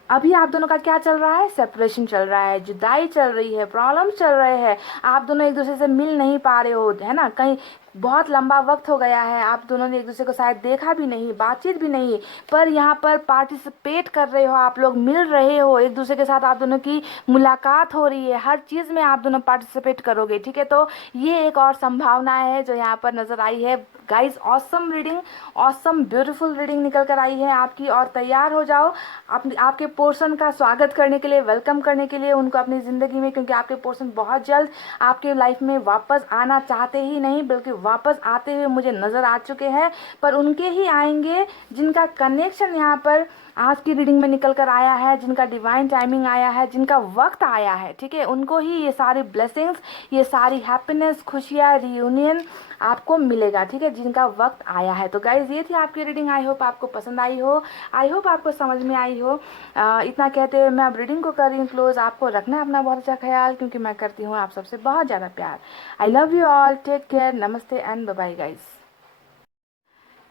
अभी आप दोनों का क्या चल रहा है, सेपरेशन चल रहा है, जुदाई चल रही है, प्रॉब्लम चल रहे हैं, आप दोनों एक दूसरे से मिल नहीं पा रहे हो, है ना, कहीं बहुत लंबा वक्त हो गया है, आप दोनों ने एक दूसरे को शायद देखा भी नहीं, बातचीत भी नहीं, पर यहाँ पर पार्टिसिपेट कर रहे हो, आप लोग मिल रहे हो एक दूसरे के साथ, आप दोनों की मुलाकात हो रही है, हर चीज़ में आप दोनों पार्टिसिपेट करोगे, ठीक है। तो ये एक और संभावना है जो यहाँ पर नजर आई है guys. Awesome reading, awesome beautiful reading निकल कर आई है आपकी, और तैयार हो जाओ आपके पोर्शन का स्वागत करने के लिए, वेलकम करने के लिए उनको अपनी ज़िंदगी में, क्योंकि आपके पोर्शन बहुत जल्द आपके लाइफ में वापस आना चाहते ही नहीं बल्कि वापस आते हुए मुझे नज़र आ चुके हैं, पर उनके ही आएंगे जिनका कनेक्शन यहाँ पर आज की रीडिंग में निकल कर आया है, जिनका डिवाइन टाइमिंग आया है, जिनका वक्त आया है, ठीक है, उनको ही ये सारी ब्लेसिंग्स, ये सारी हैप्पीनेस, खुशियाँ, रियूनियन आपको मिलेगा, ठीक है, जिनका वक्त आया है। तो गाइज ये थी आपकी रीडिंग, आई होप आपको पसंद आई हो, आई होप आपको समझ में आई हो। इतना कहते हुए मैं अब रीडिंग को कर रही हूँ क्लोज। आपको रखना है अपना बहुत अच्छा ख्याल, क्योंकि मैं करती हूँ आप सबसे बहुत ज़्यादा प्यार। I love you all, take care, नमस्ते and bye bye guys.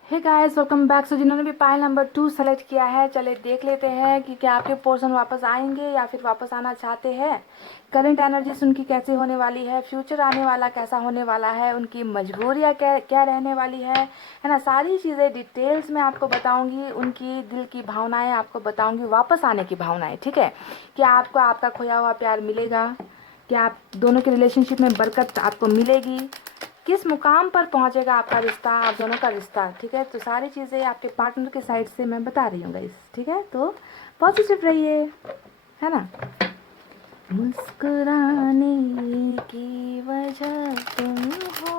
Hey guys, welcome back. So जिन्होंने भी पाइल नंबर 2 सेलेक्ट किया है, चले देख लेते हैं कि क्या आपके पोर्शन वापस आएंगे या फिर वापस आना चाहते हैं। करंट एनर्जीज उनकी कैसी होने वाली है, फ्यूचर आने वाला कैसा होने वाला है, उनकी मजबूरियाँ क्या रहने वाली है ना, सारी चीज़ें डिटेल्स में आपको बताऊंगी, उनकी दिल की भावनाएं आपको बताऊंगी, वापस आने की भावनाएं, ठीक है। क्या आपको आपका खोया हुआ प्यार मिलेगा, क्या आप दोनों के रिलेशनशिप में बरकत आपको मिलेगी, किस मुकाम पर पहुंचेगा आपका रिश्ता, आप दोनों का रिश्ता, ठीक है। तो सारी चीज़ें आपके पार्टनर के साइड से मैं बता रही हूँ गाइस, ठीक है। तो पॉजिटिव रहिए, है ना। मुस्कुराने की वजह तुम हो,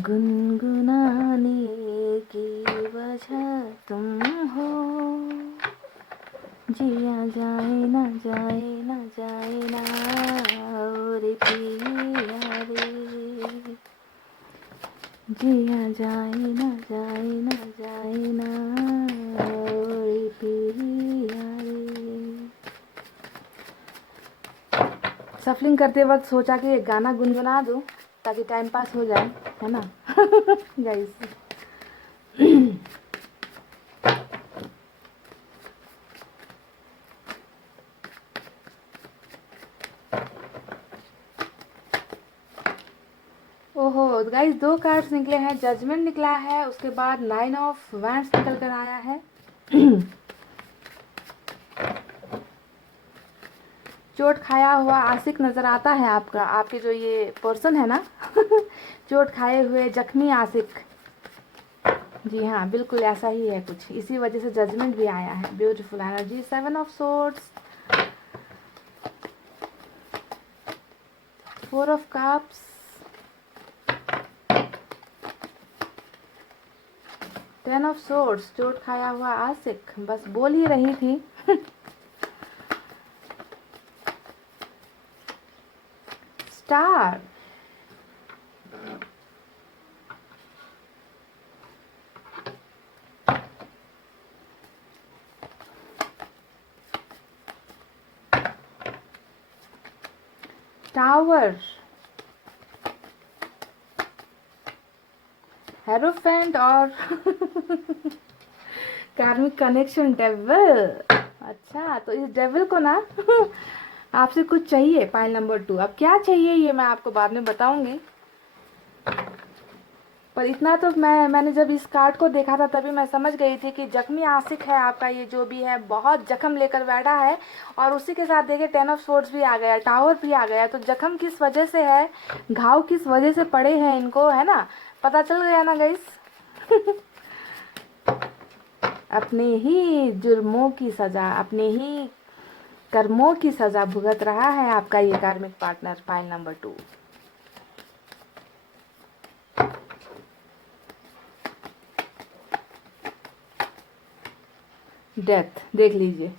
गुनगुनाने की वजह तुम हो, जिया जाए ना जाए ना जाए ना और पिया रे, जिया जाए ना जाए ना जाए ना और पिया रे। सफलिंग करते वक्त सोचा कि एक गाना गुनगुना दूं ताकि टाइम पास हो जाए, है ना गाइस। ओहो गाइस, 2 कार्ड्स निकले हैं, जजमेंट निकला है, उसके बाद 9 ऑफ वैंड्स निकल कर आया है। चोट खाया हुआ आशिक नजर आता है आपका, आपके जो ये पर्सन है ना चोट खाए हुए जख्मी आशिक, जी हाँ बिल्कुल ऐसा ही है कुछ, इसी वजह से जजमेंट भी आया है। Beautiful energy, 7 of swords, 4 of cups, 10 of swords, चोट खाया हुआ आशिक, बस बोल ही रही थी स्टार, टावर, हेरोफेंट और कार्मिक कनेक्शन, डेविल। अच्छा, तो इस डेविल को ना आपसे कुछ चाहिए पाइल नंबर 2। अब क्या चाहिए ये मैं आपको बाद में बताऊंगी, पर इतना तो मैंने जब इस कार्ड को देखा था तभी मैं समझ गई थी कि जख्मी आशिक है आपका, ये जो भी है बहुत जख्म लेकर बैठा है, और उसी के साथ देखिए 10 ऑफ सोर्ड्स भी आ गया, टावर भी आ गया। तो जख्म किस वजह से है, घाव किस वजह से पड़े हैं इनको, है ना, पता चल गया ना गाइस अपने ही जुर्मों की सजा, अपने ही कर्मों की सजा भुगत रहा है आपका ये कार्मिक पार्टनर, पाइल नंबर 2। डेथ, देख लीजिए,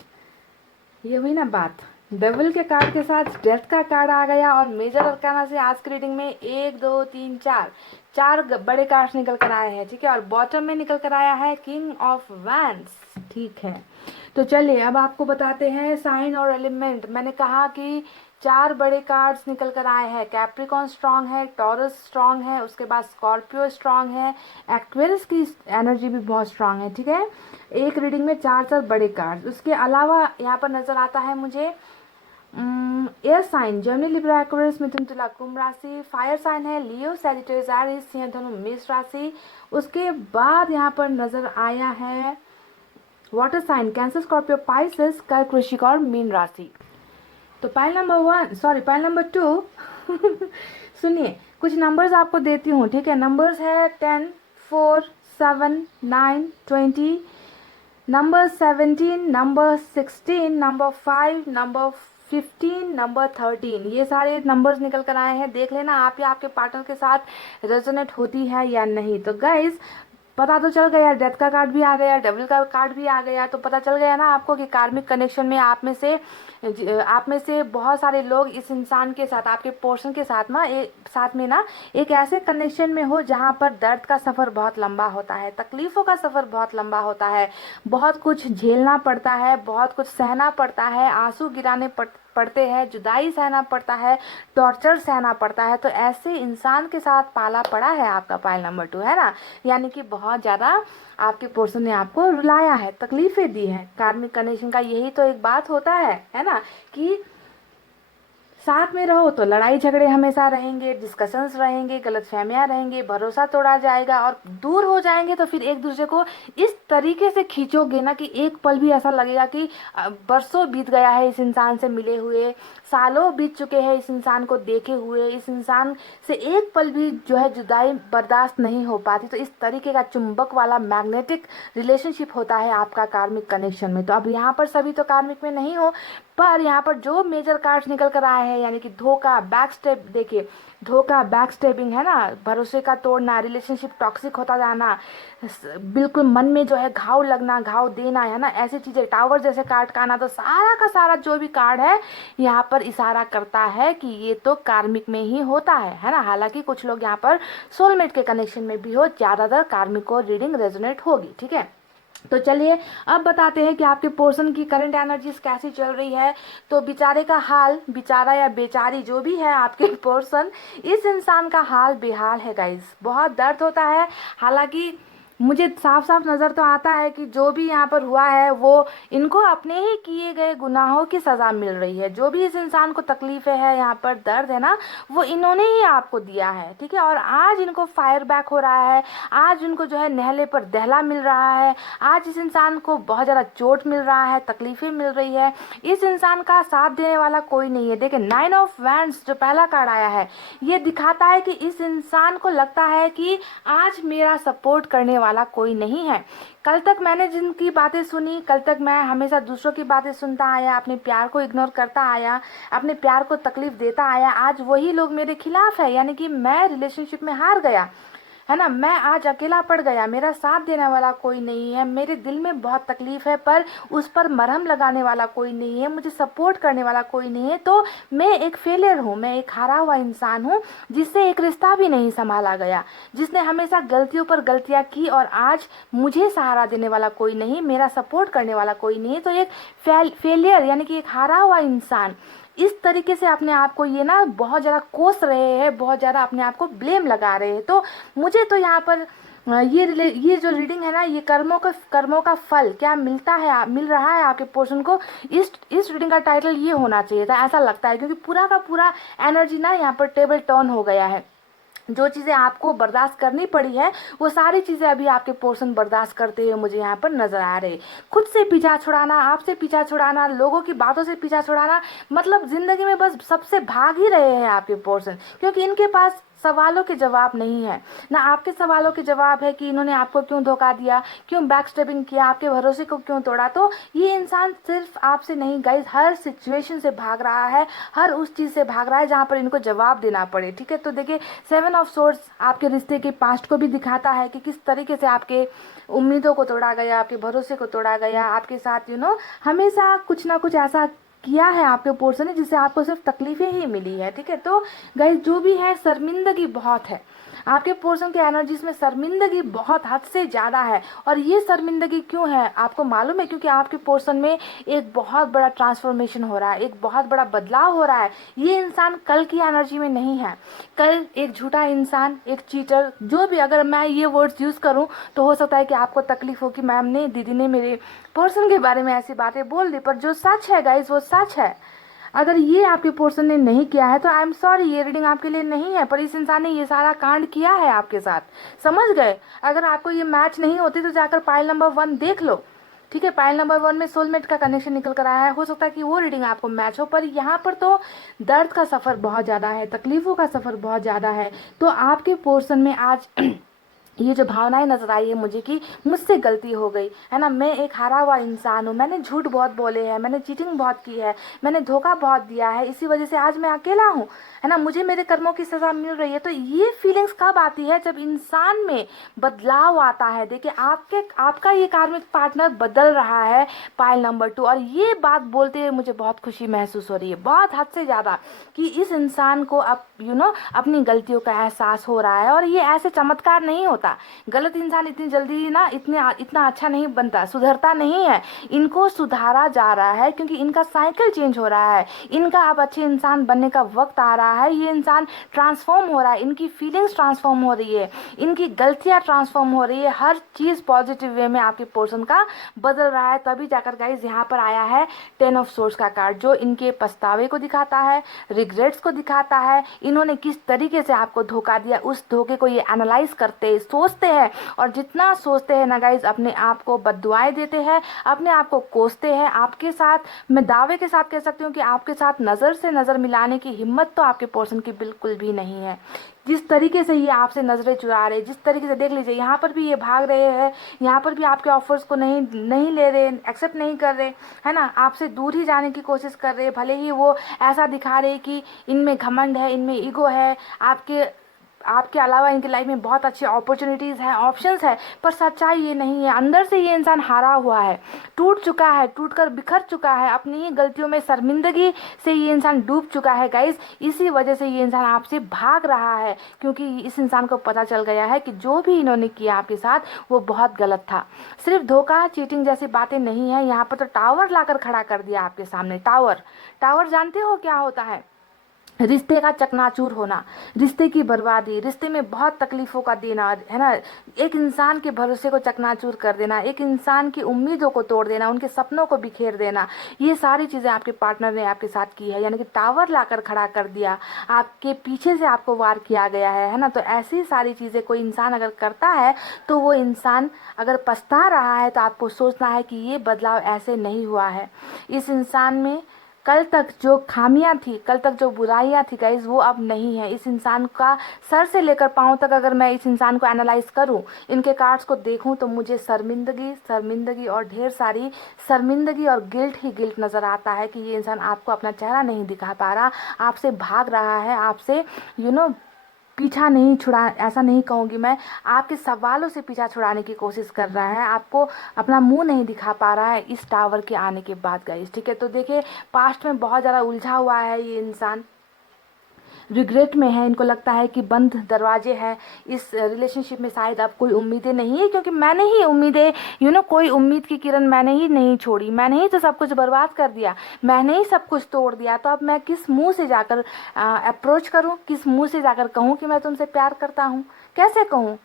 ये हुई ना बात, डेविल के कार्ड के साथ डेथ का कार्ड आ गया, और मेजर अरकाना से आज की रीडिंग में 1 2 3 4 बड़े कार्ड्स निकल कर आए हैं, ठीक है। और बॉटम में निकल कर आया है किंग ऑफ वैंड्स, ठीक है। तो चलिए अब आपको बताते हैं साइन और एलिमेंट। मैंने कहा कि 4 बड़े कार्ड्स निकल कर आए हैं। कैप्रिकॉन स्ट्रांग है, टॉरस स्ट्रांग है, उसके बाद स्कॉर्पियो स्ट्रांग है, एक्वेरियस की एनर्जी भी बहुत स्ट्रांग है। ठीक है, एक रीडिंग में 4 बड़े कार्ड्स। उसके अलावा यहाँ पर नजर आता है मुझे air sign Gemini, Libra, Aquarius, मिथुन, तुला, कुंभ राशि। फायर साइन है लियो, सैजिटेरियस, एरीज, सिंह, धनु, मेष राशि। उसके बाद यहाँ पर नजर आया है water sign Cancer, Scorpio, Pisces, कर्क, वृश्चिक और मीन राशि। तो पाइल नंबर 2 सुनिए, कुछ नंबर्स आपको देती हूँ। ठीक है, नंबर्स है 10, 4, 7, 9, 20, number 17, number 16, number 5, number 15, number 13। ये सारे नंबर्स निकल कर आए हैं। देख लेना आप या आपके पार्टनर के साथ रेजोनेट होती है या नहीं। तो गाइज पता तो चल गया, डेथ का कार्ड भी आ गया, डेविल का कार्ड भी आ गया। तो पता चल गया ना आपको कि कार्मिक कनेक्शन में आप में से बहुत सारे लोग इस इंसान के साथ, आपके पोर्शन के साथ ना एक ऐसे कनेक्शन में हो जहाँ पर दर्द का सफ़र बहुत लंबा होता है, तकलीफ़ों का सफ़र बहुत लंबा होता है, बहुत कुछ झेलना पड़ता है, बहुत कुछ सहना पड़ता है, आंसू गिराने पड़ते हैं, जुदाई सहना पड़ता है, टॉर्चर सहना पड़ता है। तो ऐसे इंसान के साथ पाला पड़ा है आपका पाइल नंबर 2, है ना। यानी कि बहुत ज़्यादा आपके पर्सन ने आपको रुलाया है, तकलीफें दी हैं। कार्मिक कनेक्शन का यही तो एक बात होता है ना, कि साथ में रहो तो लड़ाई झगड़े हमेशा रहेंगे, डिस्कशंस रहेंगे, गलतफहमियां रहेंगे, भरोसा तोड़ा जाएगा, और दूर हो जाएंगे तो फिर एक दूसरे को इस तरीके से खींचोगे ना कि एक पल भी ऐसा लगेगा कि बरसों बीत गया है इस इंसान से मिले हुए, सालों बीत चुके हैं इस इंसान को देखे हुए, इस इंसान से एक पल भी जो है जुदाई बर्दाश्त नहीं हो पाती। तो इस तरीके का चुंबक वाला मैग्नेटिक रिलेशनशिप होता है आपका कार्मिक कनेक्शन में। तो अब यहाँ पर सभी तो कार्मिक में नहीं हो, पर यहाँ पर जो मेजर कार्ड्स निकल कर आए हैं, यानी कि धोखा, बैक स्टेप, देखिए धोखा, बैक स्टेपिंग, है ना, भरोसे का तोड़ना, रिलेशनशिप टॉक्सिक होता जाना, बिल्कुल मन में जो है घाव लगना, घाव देना, है ना, ऐसी चीजें, टावर जैसे कार्ड का आना। तो सारा का सारा जो भी कार्ड है यहाँ पर इशारा करता है कि ये तो कार्मिक में ही होता है ना। हालांकि कुछ लोग यहाँ पर सोलमेट के कनेक्शन में भी हो, ज्यादातर कार्मिक को रीडिंग रेजोनेट होगी। ठीक है, तो चलिए अब बताते हैं कि आपके पोर्शन की करंट एनर्जीज कैसी चल रही है। तो बेचारे का हाल, बेचारा या बेचारी जो भी है आपके पोर्शन, इस इंसान का हाल बेहाल है गाइस। बहुत दर्द होता है। हालांकि मुझे साफ साफ नज़र तो आता है कि जो भी यहाँ पर हुआ है वो इनको अपने ही किए गए गुनाहों की सज़ा मिल रही है। जो भी इस इंसान को तकलीफ़ें है, यहाँ पर दर्द है ना, वो इन्होंने ही आपको दिया है। ठीक है, और आज इनको फायर बैक हो रहा है, आज उनको जो है नहले पर दहला मिल रहा है, आज इस इंसान को बहुत ज़्यादा चोट मिल रहा है, तकलीफ़ें मिल रही है। इस इंसान का साथ देने वाला कोई नहीं है। देखिए 9 ऑफ वैंड्स जो पहला कार्ड आया है, ये दिखाता है कि इस इंसान को लगता है कि आज मेरा सपोर्ट करने वाला कोई नहीं है। कल तक मैंने जिनकी बातें सुनी, कल तक मैं हमेशा दूसरों की बातें सुनता आया, अपने प्यार को इग्नोर करता आया, अपने प्यार को तकलीफ देता आया, आज वही लोग मेरे खिलाफ है। यानी कि मैं रिलेशनशिप में हार गया, है ना, मैं आज अकेला पड़ गया, मेरा साथ देने वाला कोई नहीं है, मेरे दिल में बहुत तकलीफ है पर उस पर मरहम लगाने वाला कोई नहीं है, मुझे सपोर्ट करने वाला कोई नहीं है। तो मैं एक फेलियर हूँ, मैं एक हारा हुआ इंसान हूँ, जिससे एक रिश्ता भी नहीं संभाला गया, जिसने हमेशा गलतियों पर गलतियाँ की, और आज मुझे सहारा देने वाला कोई नहीं, मेरा सपोर्ट करने वाला कोई नहीं है। तो एक फेलियर यानी कि एक हारा हुआ इंसान इस तरीके से अपने आप को ये ना बहुत ज़्यादा कोस रहे हैं, बहुत ज़्यादा अपने आप को ब्लेम लगा रहे हैं। तो मुझे तो यहाँ पर ये जो रीडिंग है ना, ये कर्मों का फल क्या मिलता है, मिल रहा है आपके पोर्शन को, इस रीडिंग का टाइटल ये होना चाहिए था, ऐसा लगता है। क्योंकि पूरा का पूरा एनर्जी ना यहाँ पर टेबल टर्न हो गया है। जो चीज़ें आपको बर्दाश्त करनी पड़ी है वो सारी चीज़ें अभी आपके पोर्शन बर्दाश्त करते हुए मुझे यहाँ पर नजर आ रहे। खुद से पीछा छुड़ाना, आपसे पीछा छुड़ाना, लोगों की बातों से पीछा छुड़ाना, मतलब जिंदगी में बस सबसे भाग ही रहे हैं आपके पोर्शन, क्योंकि इनके पास सवालों के जवाब नहीं है ना। आपके सवालों के जवाब है कि इन्होंने आपको क्यों धोखा दिया, क्यों बैक स्टेपिंग किया, आपके भरोसे को क्यों तोड़ा। तो ये इंसान सिर्फ आपसे नहीं गाइस, हर सिचुएशन से भाग रहा है, हर उस चीज़ से भाग रहा है जहाँ पर इनको जवाब देना पड़े। ठीक है, तो देखिए 7 ऑफ सोर्ड्स आपके रिश्ते के पास्ट को भी दिखाता है कि किस तरीके से आपके उम्मीदों को तोड़ा गया, आपके भरोसे को तोड़ा गया, आपके साथ हमेशा कुछ ना कुछ ऐसा किया है आपके पोर्शन ने जिससे आपको सिर्फ तकलीफें ही मिली है। ठीक है, तो गाइस जो भी है शर्मिंदगी बहुत है आपके पोर्शन के एनर्जीज में, शर्मिंदगी बहुत हद से ज़्यादा है। और ये शर्मिंदगी क्यों है आपको मालूम है? क्योंकि आपके पोर्शन में एक बहुत बड़ा ट्रांसफॉर्मेशन हो रहा है, एक बहुत बड़ा बदलाव हो रहा है। ये इंसान कल की एनर्जी में नहीं है। कल एक झूठा इंसान, एक चीटर, जो भी, अगर मैं ये वर्ड्स यूज़ करूँ तो हो सकता है कि आपको तकलीफ हो कि मैम ने, दीदी ने मेरे पोर्शन के बारे में ऐसी बातें बोल दी, पर जो सच है गाइज वो सच है। अगर ये आपके पोर्शन ने नहीं किया है तो आई एम सॉरी, ये रीडिंग आपके लिए नहीं है। पर इस इंसान ने ये सारा कांड किया है आपके साथ, समझ गए? अगर आपको ये मैच नहीं होती तो जाकर पाइल नंबर 1 देख लो। ठीक है, पाइल नंबर 1 में सोलमेट का कनेक्शन निकल कर आया है, हो सकता है कि वो रीडिंग आपको मैच हो। पर यहाँ पर तो दर्द का सफ़र बहुत ज़्यादा है, तकलीफ़ों का सफ़र बहुत ज़्यादा है। तो आपके पोर्शन में आज ये जो भावनाएं नजर आई है मुझे कि मुझसे गलती हो गई है ना, मैं एक हारा हुआ इंसान हूँ, मैंने झूठ बहुत बोले हैं, मैंने चीटिंग बहुत की है, मैंने धोखा बहुत दिया है, इसी वजह से आज मैं अकेला हूँ, है ना, मुझे मेरे कर्मों की सज़ा मिल रही है। तो ये फीलिंग्स कब आती है? जब इंसान में बदलाव आता है। देखिए आपका ये कार्मिक पार्टनर बदल रहा है, पाइल नंबर 2, और ये बात बोलते हुए मुझे बहुत खुशी महसूस हो रही है, बहुत हद से ज़्यादा, कि इस इंसान को अब अपनी गलतियों का एहसास हो रहा है। और ये ऐसे चमत्कार नहीं होता। गलत इंसान इतनी जल्दी ना इतना अच्छा नहीं बनता, सुधरता नहीं है। इनको सुधारा जा रहा है क्योंकि इनका साइकिल चेंज हो रहा है, इनका अब अच्छे इंसान बनने का वक्त आ रहा है। ये इंसान ट्रांसफॉर्म हो रहा है, इनकी फीलिंग्स ट्रांसफॉर्म हो रही है, इनकी गलतियां ट्रांसफॉर्म हो रही है, हर चीज़ पॉजिटिव वे में आपके पोर्शन का बदल रहा है। तभी जाकर गाइस यहाँ पर आया है 10 ऑफ सोर्ड्स का कार्ड, जो इनके पछतावे को दिखाता है, रिग्रेट्स को दिखाता है, इन्होंने किस तरीके से आपको धोखा दिया, उस धोखे को ये एनालाइज करते, सोचते हैं। और जितना सोचते हैं ना गाइज, अपने आप को बद्दुआएं देते हैं, अपने आप को कोसते हैं। आपके साथ मैं दावे के साथ कह सकती हूँ कि आपके साथ नज़र से नज़र मिलाने की हिम्मत तो आपके पर्सन की बिल्कुल भी नहीं है। जिस तरीके से ये आपसे नज़रें चुरा रहे, जिस तरीके से, देख लीजिए यहाँ पर भी ये भाग रहे हैं, यहाँ पर भी आपके ऑफर्स को नहीं ले रहे, एक्सेप्ट नहीं कर रहे, है ना, आपसे दूर ही जाने की कोशिश कर रहे। भले ही वो ऐसा दिखा रहे कि इनमें घमंड है, इनमें ईगो है, आपके अलावा इनकी लाइफ में बहुत अच्छी अपॉर्चुनिटीज़ हैं, ऑप्शंस है, पर सच्चाई ये नहीं है। अंदर से ये इंसान हारा हुआ है, टूट चुका है, टूटकर बिखर चुका है, अपनी ही गलतियों में शर्मिंदगी से ये इंसान डूब चुका है गाइस। इसी वजह से ये इंसान आपसे भाग रहा है, क्योंकि इस इंसान को पता चल गया है कि जो भी इन्होंने किया आपके साथ वो बहुत गलत था। सिर्फ धोखा, चीटिंग जैसी बातें नहीं है, यहाँ पर तो टावर लाकर खड़ा कर दिया आपके सामने। टावर जानते हो क्या होता है? रिश्ते का चकनाचूर होना, रिश्ते की बर्बादी, रिश्ते में बहुत तकलीफों का देना, है ना, एक इंसान के भरोसे को चकनाचूर कर देना, एक इंसान की उम्मीदों को तोड़ देना, उनके सपनों को बिखेर देना, ये सारी चीज़ें आपके पार्टनर ने आपके साथ की है। यानी कि टावर लाकर खड़ा कर दिया, आपके पीछे से आपको वार किया गया है ना। तो ऐसी सारी चीज़ें कोई इंसान अगर करता है तो वो इंसान अगर पछता रहा है तो आपको सोचना है कि ये बदलाव ऐसे नहीं हुआ है। इस इंसान में कल तक जो खामियां थी, कल तक जो बुराइयां थी गाइज, वो अब नहीं है। इस इंसान का सर से लेकर पांव तक अगर मैं इस इंसान को एनालाइज करूं, इनके कार्ड्स को देखूं, तो मुझे शर्मिंदगी और ढेर सारी शर्मिंदगी और गिल्ट ही गिल्ट नज़र आता है कि ये इंसान आपको अपना चेहरा नहीं दिखा पा रहा, आपसे भाग रहा है, आपसे पीछा नहीं छुड़ा, ऐसा नहीं कहूँगी मैं, आपके सवालों से पीछा छुड़ाने की कोशिश कर रहा है, आपको अपना मुंह नहीं दिखा पा रहा है इस टावर के आने के बाद गाइस। ठीक है, तो देखिए पास्ट में बहुत ज़्यादा उलझा हुआ है ये इंसान, रिग्रेट में है, इनको लगता है कि बंद दरवाजे हैं इस रिलेशनशिप में, शायद अब कोई उम्मीदें नहीं है, क्योंकि मैंने ही उम्मीदें कोई उम्मीद की किरण मैंने ही नहीं छोड़ी, मैंने ही तो सब कुछ बर्बाद कर दिया, मैंने ही सब कुछ तोड़ दिया। तो अब मैं किस मुंह से जाकर अप्रोच करूं, किस मुंह से जाकर कहूं कि मैं तुमसे प्यार करता हूं, कैसे कहूं?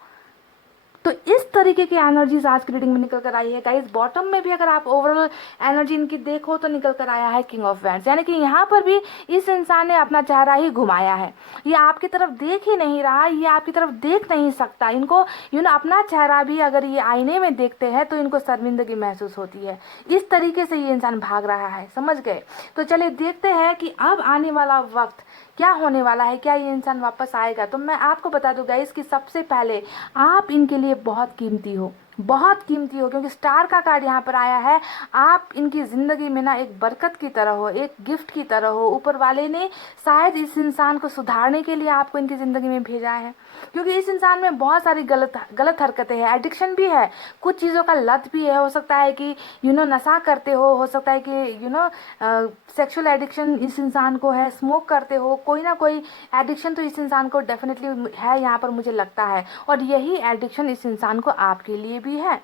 तो इस तरीके की एनर्जीज आज की रीडिंग में निकल कर आई है गाइस। बॉटम में भी अगर आप ओवरऑल एनर्जी इनकी देखो तो निकल कर आया है किंग ऑफ वैंड्स, यानी कि यहाँ पर भी इस इंसान ने अपना चेहरा ही घुमाया है, ये आपकी तरफ देख ही नहीं रहा, ये आपकी तरफ देख नहीं सकता। इनको अपना चेहरा भी अगर ये आईने में देखते हैं तो इनको शर्मिंदगी महसूस होती है। इस तरीके से ये इंसान भाग रहा है, समझ गए? तो चलिए देखते हैं कि अब आने वाला वक्त क्या होने वाला है, क्या ये इंसान वापस आएगा? तो मैं आपको बता दूं गाइस कि सबसे पहले आप इनके लिए बहुत कीमती हो, बहुत कीमती हो, क्योंकि स्टार का कार्ड यहाँ पर आया है। आप इनकी ज़िंदगी में ना एक बरकत की तरह हो, एक गिफ्ट की तरह हो। ऊपर वाले ने शायद इस इंसान को सुधारने के लिए आपको इनकी ज़िंदगी में भेजा है, क्योंकि इस इंसान में बहुत सारी गलत गलत हरकतें हैं, एडिक्शन भी है, कुछ चीज़ों का लत भी है। हो सकता है कि नशा करते हो सकता है कि सेक्सुअल एडिक्शन इस इंसान को है, स्मोक करते हो, कोई ना कोई एडिक्शन तो इस इंसान को डेफिनेटली है यहाँ पर, मुझे लगता है। और यही एडिक्शन इस इंसान को आपके लिए भी है।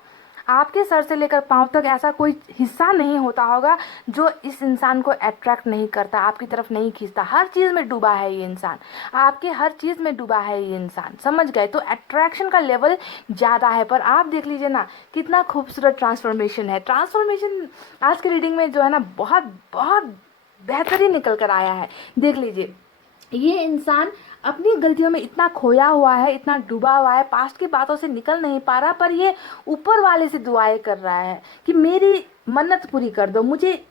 आपके सर से लेकर पांव तक ऐसा कोई हिस्सा नहीं होता होगा जो इस इंसान को अट्रैक्ट नहीं करता, आपकी तरफ नहीं खींचता। हर चीज़ में डूबा है ये इंसान, आपके हर चीज़ में डूबा है ये इंसान, समझ गए? तो अट्रैक्शन का लेवल ज़्यादा है। पर आप देख लीजिए ना, कितना खूबसूरत ट्रांसफॉर्मेशन है। ट्रांसफॉर्मेशन आज की रीडिंग में जो है ना, बहुत बहुत बेहतरीन निकल कर आया है। देख लीजिए, ये इंसान अपनी गलतियों में इतना खोया हुआ है, इतना डूबा हुआ है, पास्ट की बातों से निकल नहीं पा रहा, पर ये ऊपर वाले से दुआएं कर रहा है कि मेरी मन्नत पूरी कर दो। मुझे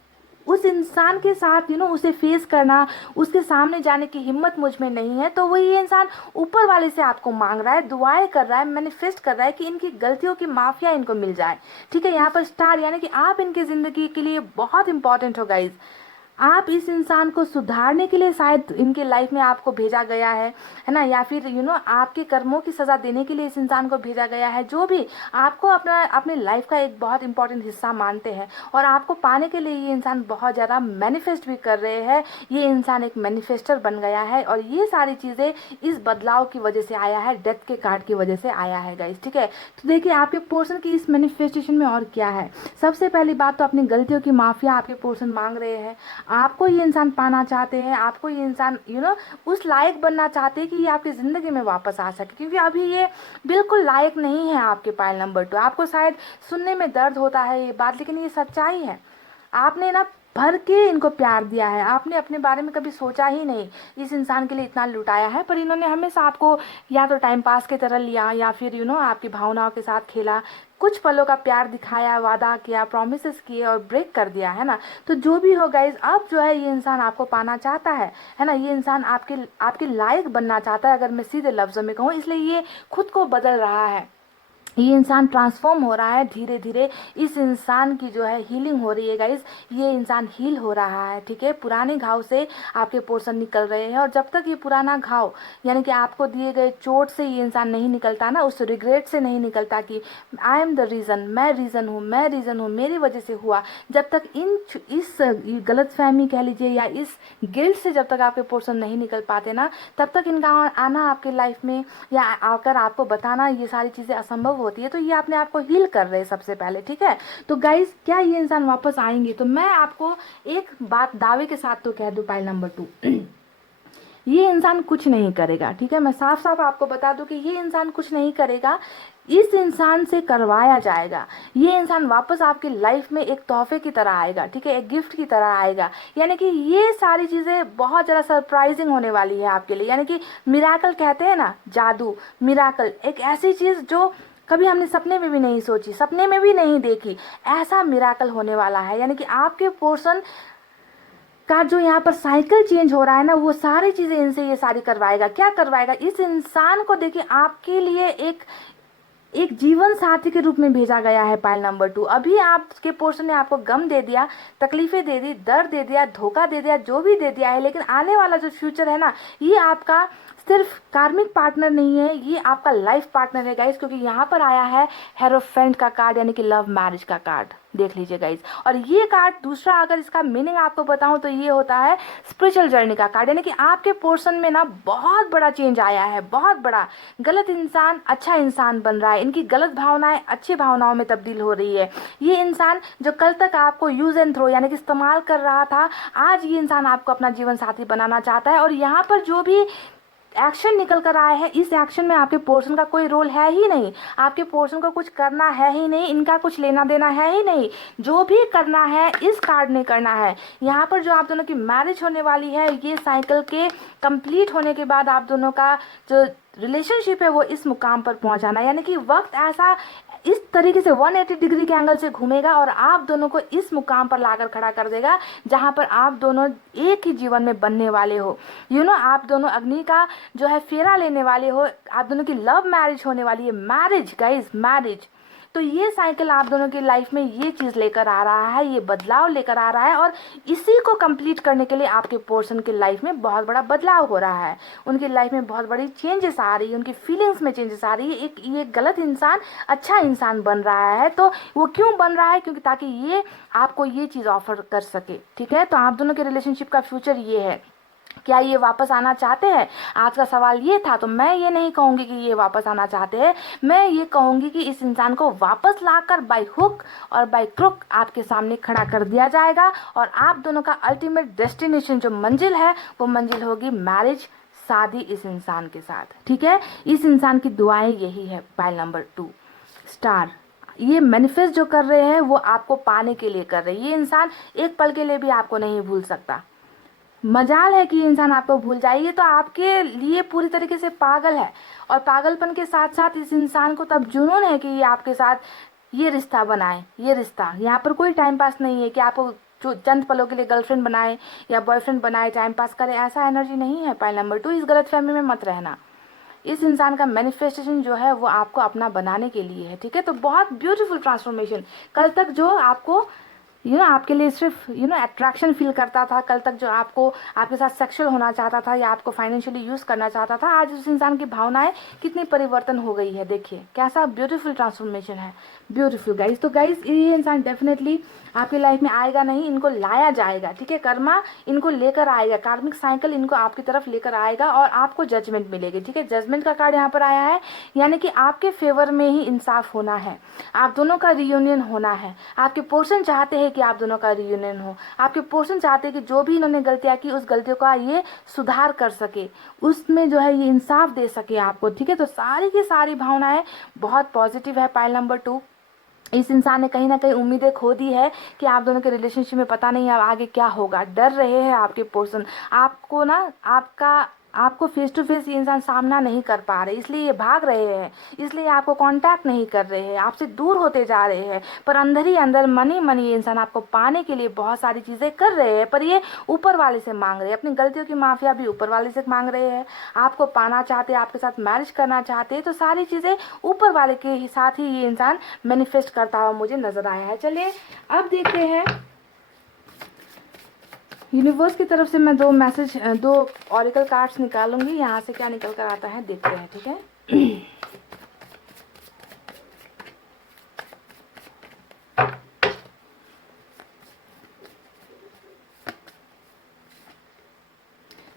उस इंसान के साथ उसे फेस करना, उसके सामने जाने की हिम्मत मुझ में नहीं है। तो वो ये इंसान ऊपर वाले से आपको मांग रहा है, दुआएं कर रहा है, मैनिफेस्ट कर रहा है कि इनकी गलतियों की माफिया इनको मिल जाए। ठीक है, यहाँ पर स्टार यानी कि आप इनकी ज़िंदगी के लिए बहुत इंपॉर्टेंट हो गाइज। आप इस इंसान को सुधारने के लिए शायद इनके लाइफ में आपको भेजा गया है ना, या फिर आपके कर्मों की सज़ा देने के लिए इस इंसान को भेजा गया है। जो भी आपको अपनी लाइफ का एक बहुत इंपॉर्टेंट हिस्सा मानते हैं, और आपको पाने के लिए ये इंसान बहुत ज़्यादा मैनिफेस्ट भी कर रहे हैं। ये इंसान एक मैनिफेस्टर बन गया है, और ये सारी चीज़ें इस बदलाव की वजह से आया है, डेथ के कार्ड की वजह से आया है गाइस। ठीक है, तो देखिए आपके पोर्शन की इस मैनिफेस्टेशन में और क्या है। सबसे पहली बात तो अपनी गलतियों की माफिया आपके पोर्शन मांग रहे हैं। आपको ये इंसान पाना चाहते हैं, आपको ये इंसान उस लायक बनना चाहते हैं कि ये आपकी ज़िंदगी में वापस आ सके, क्योंकि अभी ये बिल्कुल लायक नहीं है आपके पाइल नंबर 2। आपको शायद सुनने में दर्द होता है ये बात, लेकिन ये सच्चाई है। आपने ना भर के इनको प्यार दिया है, आपने अपने बारे में कभी सोचा ही नहीं, इस इंसान के लिए इतना लुटाया है, पर इन्होंने हमेशा आपको या तो टाइम पास की तरह लिया, या फिर आपकी भावनाओं के साथ खेला, कुछ पलों का प्यार दिखाया, वादा किया, प्रॉमिसेस किए और ब्रेक कर दिया, है ना। तो जो भी हो गाइज, अब जो है ये इंसान आपको पाना चाहता है ना। ये इंसान आपके लायक बनना चाहता है, अगर मैं सीधे लफ्ज़ों में कहूँ, इसलिए ये खुद को बदल रहा है। ये इंसान ट्रांसफॉर्म हो रहा है धीरे धीरे। इस इंसान की जो है हीलिंग हो रही है गाइज, ये इंसान हील हो रहा है। ठीक है, पुराने घाव से आपके पोर्शन निकल रहे हैं, और जब तक ये पुराना घाव यानी कि आपको दिए गए चोट से ये इंसान नहीं निकलता ना, उस रिग्रेट से नहीं निकलता कि आई एम द रीज़न, मैं रीज़न हूँ, मेरी वजह से हुआ, जब तक इस गलत फहमी कह लीजिए या इस गिल्ट से जब तक आपके पोर्शन नहीं निकल पाते ना, तब तक इनका आना आपके लाइफ में या आकर आपको बताना, ये सारी चीज़ें असंभव होती है। तो ये अपने आप को हील कर रहे हैं सबसे पहले। ठीक है, तो गाइज क्या ये इंसान वापस आएंगे? तो मैं आपको एक बात दावे के साथ तो कह दूं, पाइल नंबर 2 ये इंसान कुछ नहीं करेगा। ठीक है, मैं साफ साफ आपको बता दूं कि ये इंसान कुछ नहीं करेगा, इस इंसान से करवाया जाएगा। ये इंसान वापस आपकी लाइफ में एक तोहफे की तरह आएगा। ठीक है, एक गिफ्ट की तरह आएगा, यानी कि ये सारी चीज़ें बहुत ज़्यादा सरप्राइजिंग होने वाली है आपके लिए। यानी कि मिराकल कहते हैं ना, जादू, मिराकल, एक ऐसी चीज़ जो कभी हमने सपने में भी नहीं सोची, सपने में भी नहीं देखी, ऐसा मिराकल होने वाला है। यानी कि आपके पोर्शन का जो यहाँ पर साइकिल चेंज हो रहा है ना, वो सारी चीज़ें इनसे ये सारी करवाएगा। क्या करवाएगा? इस इंसान को देखिए आपके लिए एक जीवन साथी के रूप में भेजा गया है पाइल नंबर 2। अभी आपके पोर्शन ने आपको गम दे दिया, तकलीफें दे दी, दर्द दे दिया, धोखा दे दिया, जो भी दे दिया है, लेकिन आने वाला जो फ्यूचर है ना, ये आपका सिर्फ कार्मिक पार्टनर नहीं है, ये आपका लाइफ पार्टनर है गाइज, क्योंकि यहाँ पर आया है हेरोफेंट का कार्ड, यानी कि लव मैरिज का कार्ड। देख लीजिए गाइज, और ये कार्ड दूसरा अगर इसका मीनिंग आपको बताऊं तो ये होता है स्पिरिचुअल जर्नी का कार्ड। यानी कि आपके पोर्शन में ना बहुत बड़ा चेंज आया है, बहुत बड़ा। गलत इंसान अच्छा इंसान बन रहा है, इनकी गलत भावनाएं अच्छी भावनाओं में तब्दील हो रही है। ये इंसान जो कल तक आपको यूज एंड थ्रो यानी कि इस्तेमाल कर रहा था, आज ये इंसान आपको अपना जीवन साथी बनाना चाहता है। और यहाँ पर जो भी एक्शन निकल कर आए हैं, इस एक्शन में आपके पोर्शन का कोई रोल है ही नहीं, आपके पोर्शन को कुछ करना है ही नहीं, इनका कुछ लेना देना है ही नहीं। जो भी करना है इस कार्ड ने करना है। यहाँ पर जो आप दोनों की मैरिज होने वाली है, ये साइकिल के कंप्लीट होने के बाद आप दोनों का जो रिलेशनशिप है वो इस मुकाम पर पहुंचाना, यानी कि वक्त ऐसा इस तरीके से 180 डिग्री के एंगल से घूमेगा और आप दोनों को इस मुकाम पर लाकर खड़ा कर देगा जहां पर आप दोनों एक ही जीवन में बनने वाले हो। आप दोनों अग्नि का जो है फेरा लेने वाले हो, आप दोनों की लव मैरिज होने वाली है। Marriage guys, marriage. तो ये साइकिल आप दोनों की लाइफ में ये चीज़ लेकर आ रहा है, ये बदलाव लेकर आ रहा है, और इसी को कंप्लीट करने के लिए आपके पोर्शन की लाइफ में बहुत बड़ा बदलाव हो रहा है। उनकी लाइफ में बहुत बड़ी चेंजेस आ रही है, उनकी फीलिंग्स में चेंजेस आ रही है। एक ये गलत इंसान अच्छा इंसान बन रहा है। तो वो क्यों बन रहा है? क्योंकि ताकि ये आपको ये चीज़ ऑफर कर सके। ठीक है, तो आप दोनों के रिलेशनशिप का फ्यूचर ये है। क्या ये वापस आना चाहते हैं? आज का सवाल ये था। तो मैं ये नहीं कहूँगी कि ये वापस आना चाहते हैं, मैं ये कहूँगी कि इस इंसान को वापस लाकर बाय हुक और बाय क्रुक आपके सामने खड़ा कर दिया जाएगा, और आप दोनों का अल्टीमेट डेस्टिनेशन जो मंजिल है वो मंजिल होगी मैरिज, शादी इस इंसान के साथ। ठीक है, इस इंसान की दुआएं यही है। Pile number 2 star. ये मैनिफेस्ट जो कर रहे हैं वो आपको पाने के लिए कर रहे हैं। ये इंसान एक पल के लिए भी आपको नहीं भूल सकता। मजाल है कि ये इंसान आपको भूल जाए, ये तो आपके लिए पूरी तरीके से पागल है। और पागलपन के साथ साथ इस इंसान को तब जुनून है कि ये आपके साथ ये रिश्ता बनाए। ये रिश्ता, यहाँ पर कोई टाइम पास नहीं है कि आपको जो चंद पलों के लिए गर्लफ्रेंड बनाए या बॉयफ्रेंड बनाए, टाइम पास करे, ऐसा एनर्जी नहीं है। पाइल नंबर 2, इस गलत फहमी में मत रहना। इस इंसान का मैनिफेस्टेशन जो है वो आपको अपना बनाने के लिए है। ठीक है, तो बहुत ब्यूटीफुल ट्रांसफॉर्मेशन। कल तक जो आपको आपके लिए सिर्फ अट्रैक्शन फील करता था, कल तक जो आपको आपके साथ सेक्सुअल होना चाहता था या आपको फाइनेंशियली यूज़ करना चाहता था, आज उस इंसान की भावनाएं कितनी परिवर्तन हो गई है। देखिए कैसा ब्यूटीफुल ट्रांसफॉर्मेशन है। Beautiful guys. तो गाइज ये इंसान डेफिनेटली आपकी लाइफ में आएगा नहीं, इनको लाया जाएगा। ठीक है, कर्मा इनको लेकर आएगा, कार्मिक साइकिल इनको आपकी तरफ लेकर आएगा और आपको जजमेंट मिलेगी। ठीक है, जजमेंट का कार्ड यहाँ पर आया है, यानी कि आपके फेवर में ही इंसाफ होना है, आप दोनों का रियूनियन होना है। आपके पोर्शन चाहते हैं कि आप दोनों का रियूनियन हो। आपके पोर्शन चाहते हैं कि जो भी इन्होंने गलतियां की उस गलतियों का ये सुधार कर सके, उसमें जो है ये इंसाफ दे सके आपको। ठीक है, तो सारी की सारी भावनाएं बहुत पॉजिटिव है। पाइल नंबर 2, इस इंसान ने कहीं ना कहीं उम्मीदें खो दी है कि आप दोनों के रिलेशनशिप में पता नहीं अब आगे क्या होगा। डर रहे हैं आपके पर्सन, आपको ना आपको फेस टू फेस ये इंसान सामना नहीं कर पा रहे, इसलिए ये भाग रहे हैं, इसलिए आपको कांटेक्ट नहीं कर रहे हैं, आपसे दूर होते जा रहे हैं। पर अंदर ही अंदर मन ही ये इंसान आपको पाने के लिए बहुत सारी चीज़ें कर रहे हैं, पर ये ऊपर वाले से मांग रहे हैं। अपनी गलतियों की माफिया भी ऊपर वाले से मांग रहे हैं। आपको पाना चाहते हैं, आपके साथ मैरिज करना चाहते हैं, तो सारी चीज़ें ऊपर वाले के साथ ही ये इंसान मैनिफेस्ट करता हुआ मुझे नजर आया है। चलिए अब देखते हैं यूनिवर्स की तरफ से मैं दो ऑरिकल कार्ड्स निकालूंगी, यहाँ से क्या निकल कर आता है देखते हैं। ठीक है,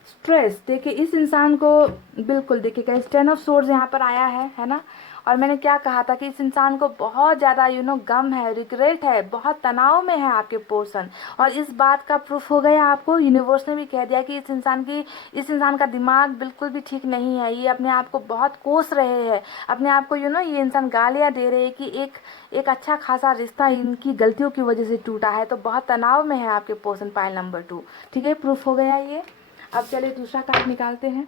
स्ट्रेस। देखिए इस इंसान को बिल्कुल देखिए गाइस 10 ऑफ सोर्ड्स यहाँ पर आया है ना। और मैंने क्या कहा था कि इस इंसान को बहुत ज़्यादा गम है, रिग्रेट है, बहुत तनाव में है आपके पोर्सन। और इस बात का प्रूफ हो गया आपको, यूनिवर्स ने भी कह दिया कि इस इंसान का दिमाग बिल्कुल भी ठीक नहीं है। ये अपने आप को बहुत कोस रहे हैं, अपने आप को ये इंसान गालियाँ दे रहे हैं कि एक अच्छा खासा रिश्ता इनकी गलतियों की वजह से टूटा है। तो बहुत तनाव में है आपके पोर्सन। Pile number 2। ठीक है, प्रूफ हो गया ये। अब चलिए दूसरा कार्ड निकालते हैं।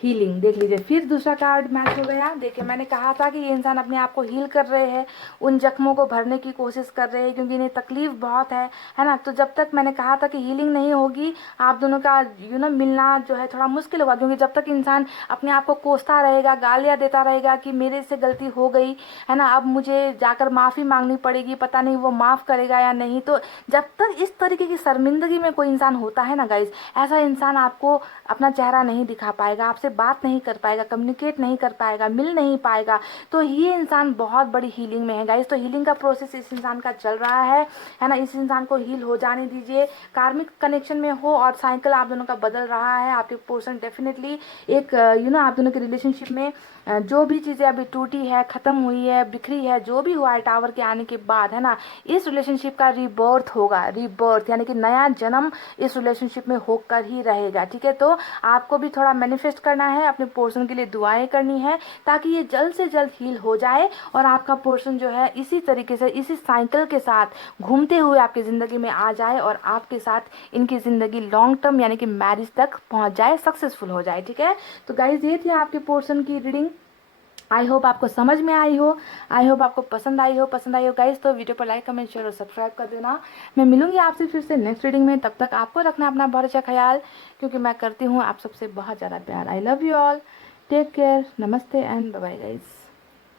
हीलिंग। देख लीजिए फिर दूसरा कार्ड मैच हो गया। देखिए मैंने कहा था कि ये इंसान अपने आप को हील कर रहे हैं, उन जख्मों को भरने की कोशिश कर रहे हैं, क्योंकि इन्हें तकलीफ बहुत है ना। तो जब तक मैंने कहा था कि हीलिंग नहीं होगी आप दोनों का मिलना जो है थोड़ा मुश्किल होगा, क्योंकि जब तक इंसान अपने आप को कोसता रहेगा, गालियाँ देता रहेगा कि मेरे से गलती हो गई है ना, अब मुझे जाकर माफ़ी मांगनी पड़ेगी, पता नहीं वो माफ़ करेगा या नहीं। तो जब तक इस तरीके की शर्मिंदगी में कोई इंसान होता है ना गाइज, ऐसा इंसान आपको अपना चेहरा नहीं दिखा पाएगा, आपसे बात नहीं कर पाएगा, कम्युनिकेट नहीं कर पाएगा, मिल नहीं पाएगा। तो ये इंसान बहुत बड़ी हीलिंग में है गाइस। तो हीलिंग का प्रोसेस इस इंसान का चल रहा है ना। इस इंसान को हील हो जाने दीजिए, कार्मिक कनेक्शन में हो और साइकिल आप दोनों का बदल रहा है। आपके पर्सन डेफिनेटली एक आप दोनों के रिलेशनशिप में जो भी चीज़ें अभी टूटी है, ख़त्म हुई है, बिखरी है, जो भी हुआ है टावर के आने के बाद है ना, इस रिलेशनशिप का रीबर्थ होगा। रीबर्थ यानी कि नया जन्म इस रिलेशनशिप में होकर ही रहेगा। ठीक है, तो आपको भी थोड़ा मैनिफेस्ट करना है, अपने पोर्शन के लिए दुआएं करनी है ताकि ये जल्द से जल्द हील हो जाए और आपका पोर्शन जो है इसी तरीके से इसी साइकिल के साथ घूमते हुए आपकी ज़िंदगी में आ जाए और आपके साथ इनकी ज़िंदगी लॉन्ग टर्म यानी कि मैरिज तक पहुंच जाए, सक्सेसफुल हो जाए। ठीक है, तो गाइज ये थी आपके पोर्शन की रीडिंग। आई होप आपको समझ में आई हो, आई होप आपको पसंद आई हो गाइस। तो वीडियो पर लाइक कमेंट शेयर और सब्सक्राइब कर देना। मैं मिलूंगी आपसे फिर से नेक्स्ट रीडिंग में, तब तक आपको रखना अपना बहुत अच्छा ख्याल, क्योंकि मैं करती हूँ आप सबसे बहुत ज़्यादा प्यार। I love you all, take care, नमस्ते एंड बाय बाय गाइस।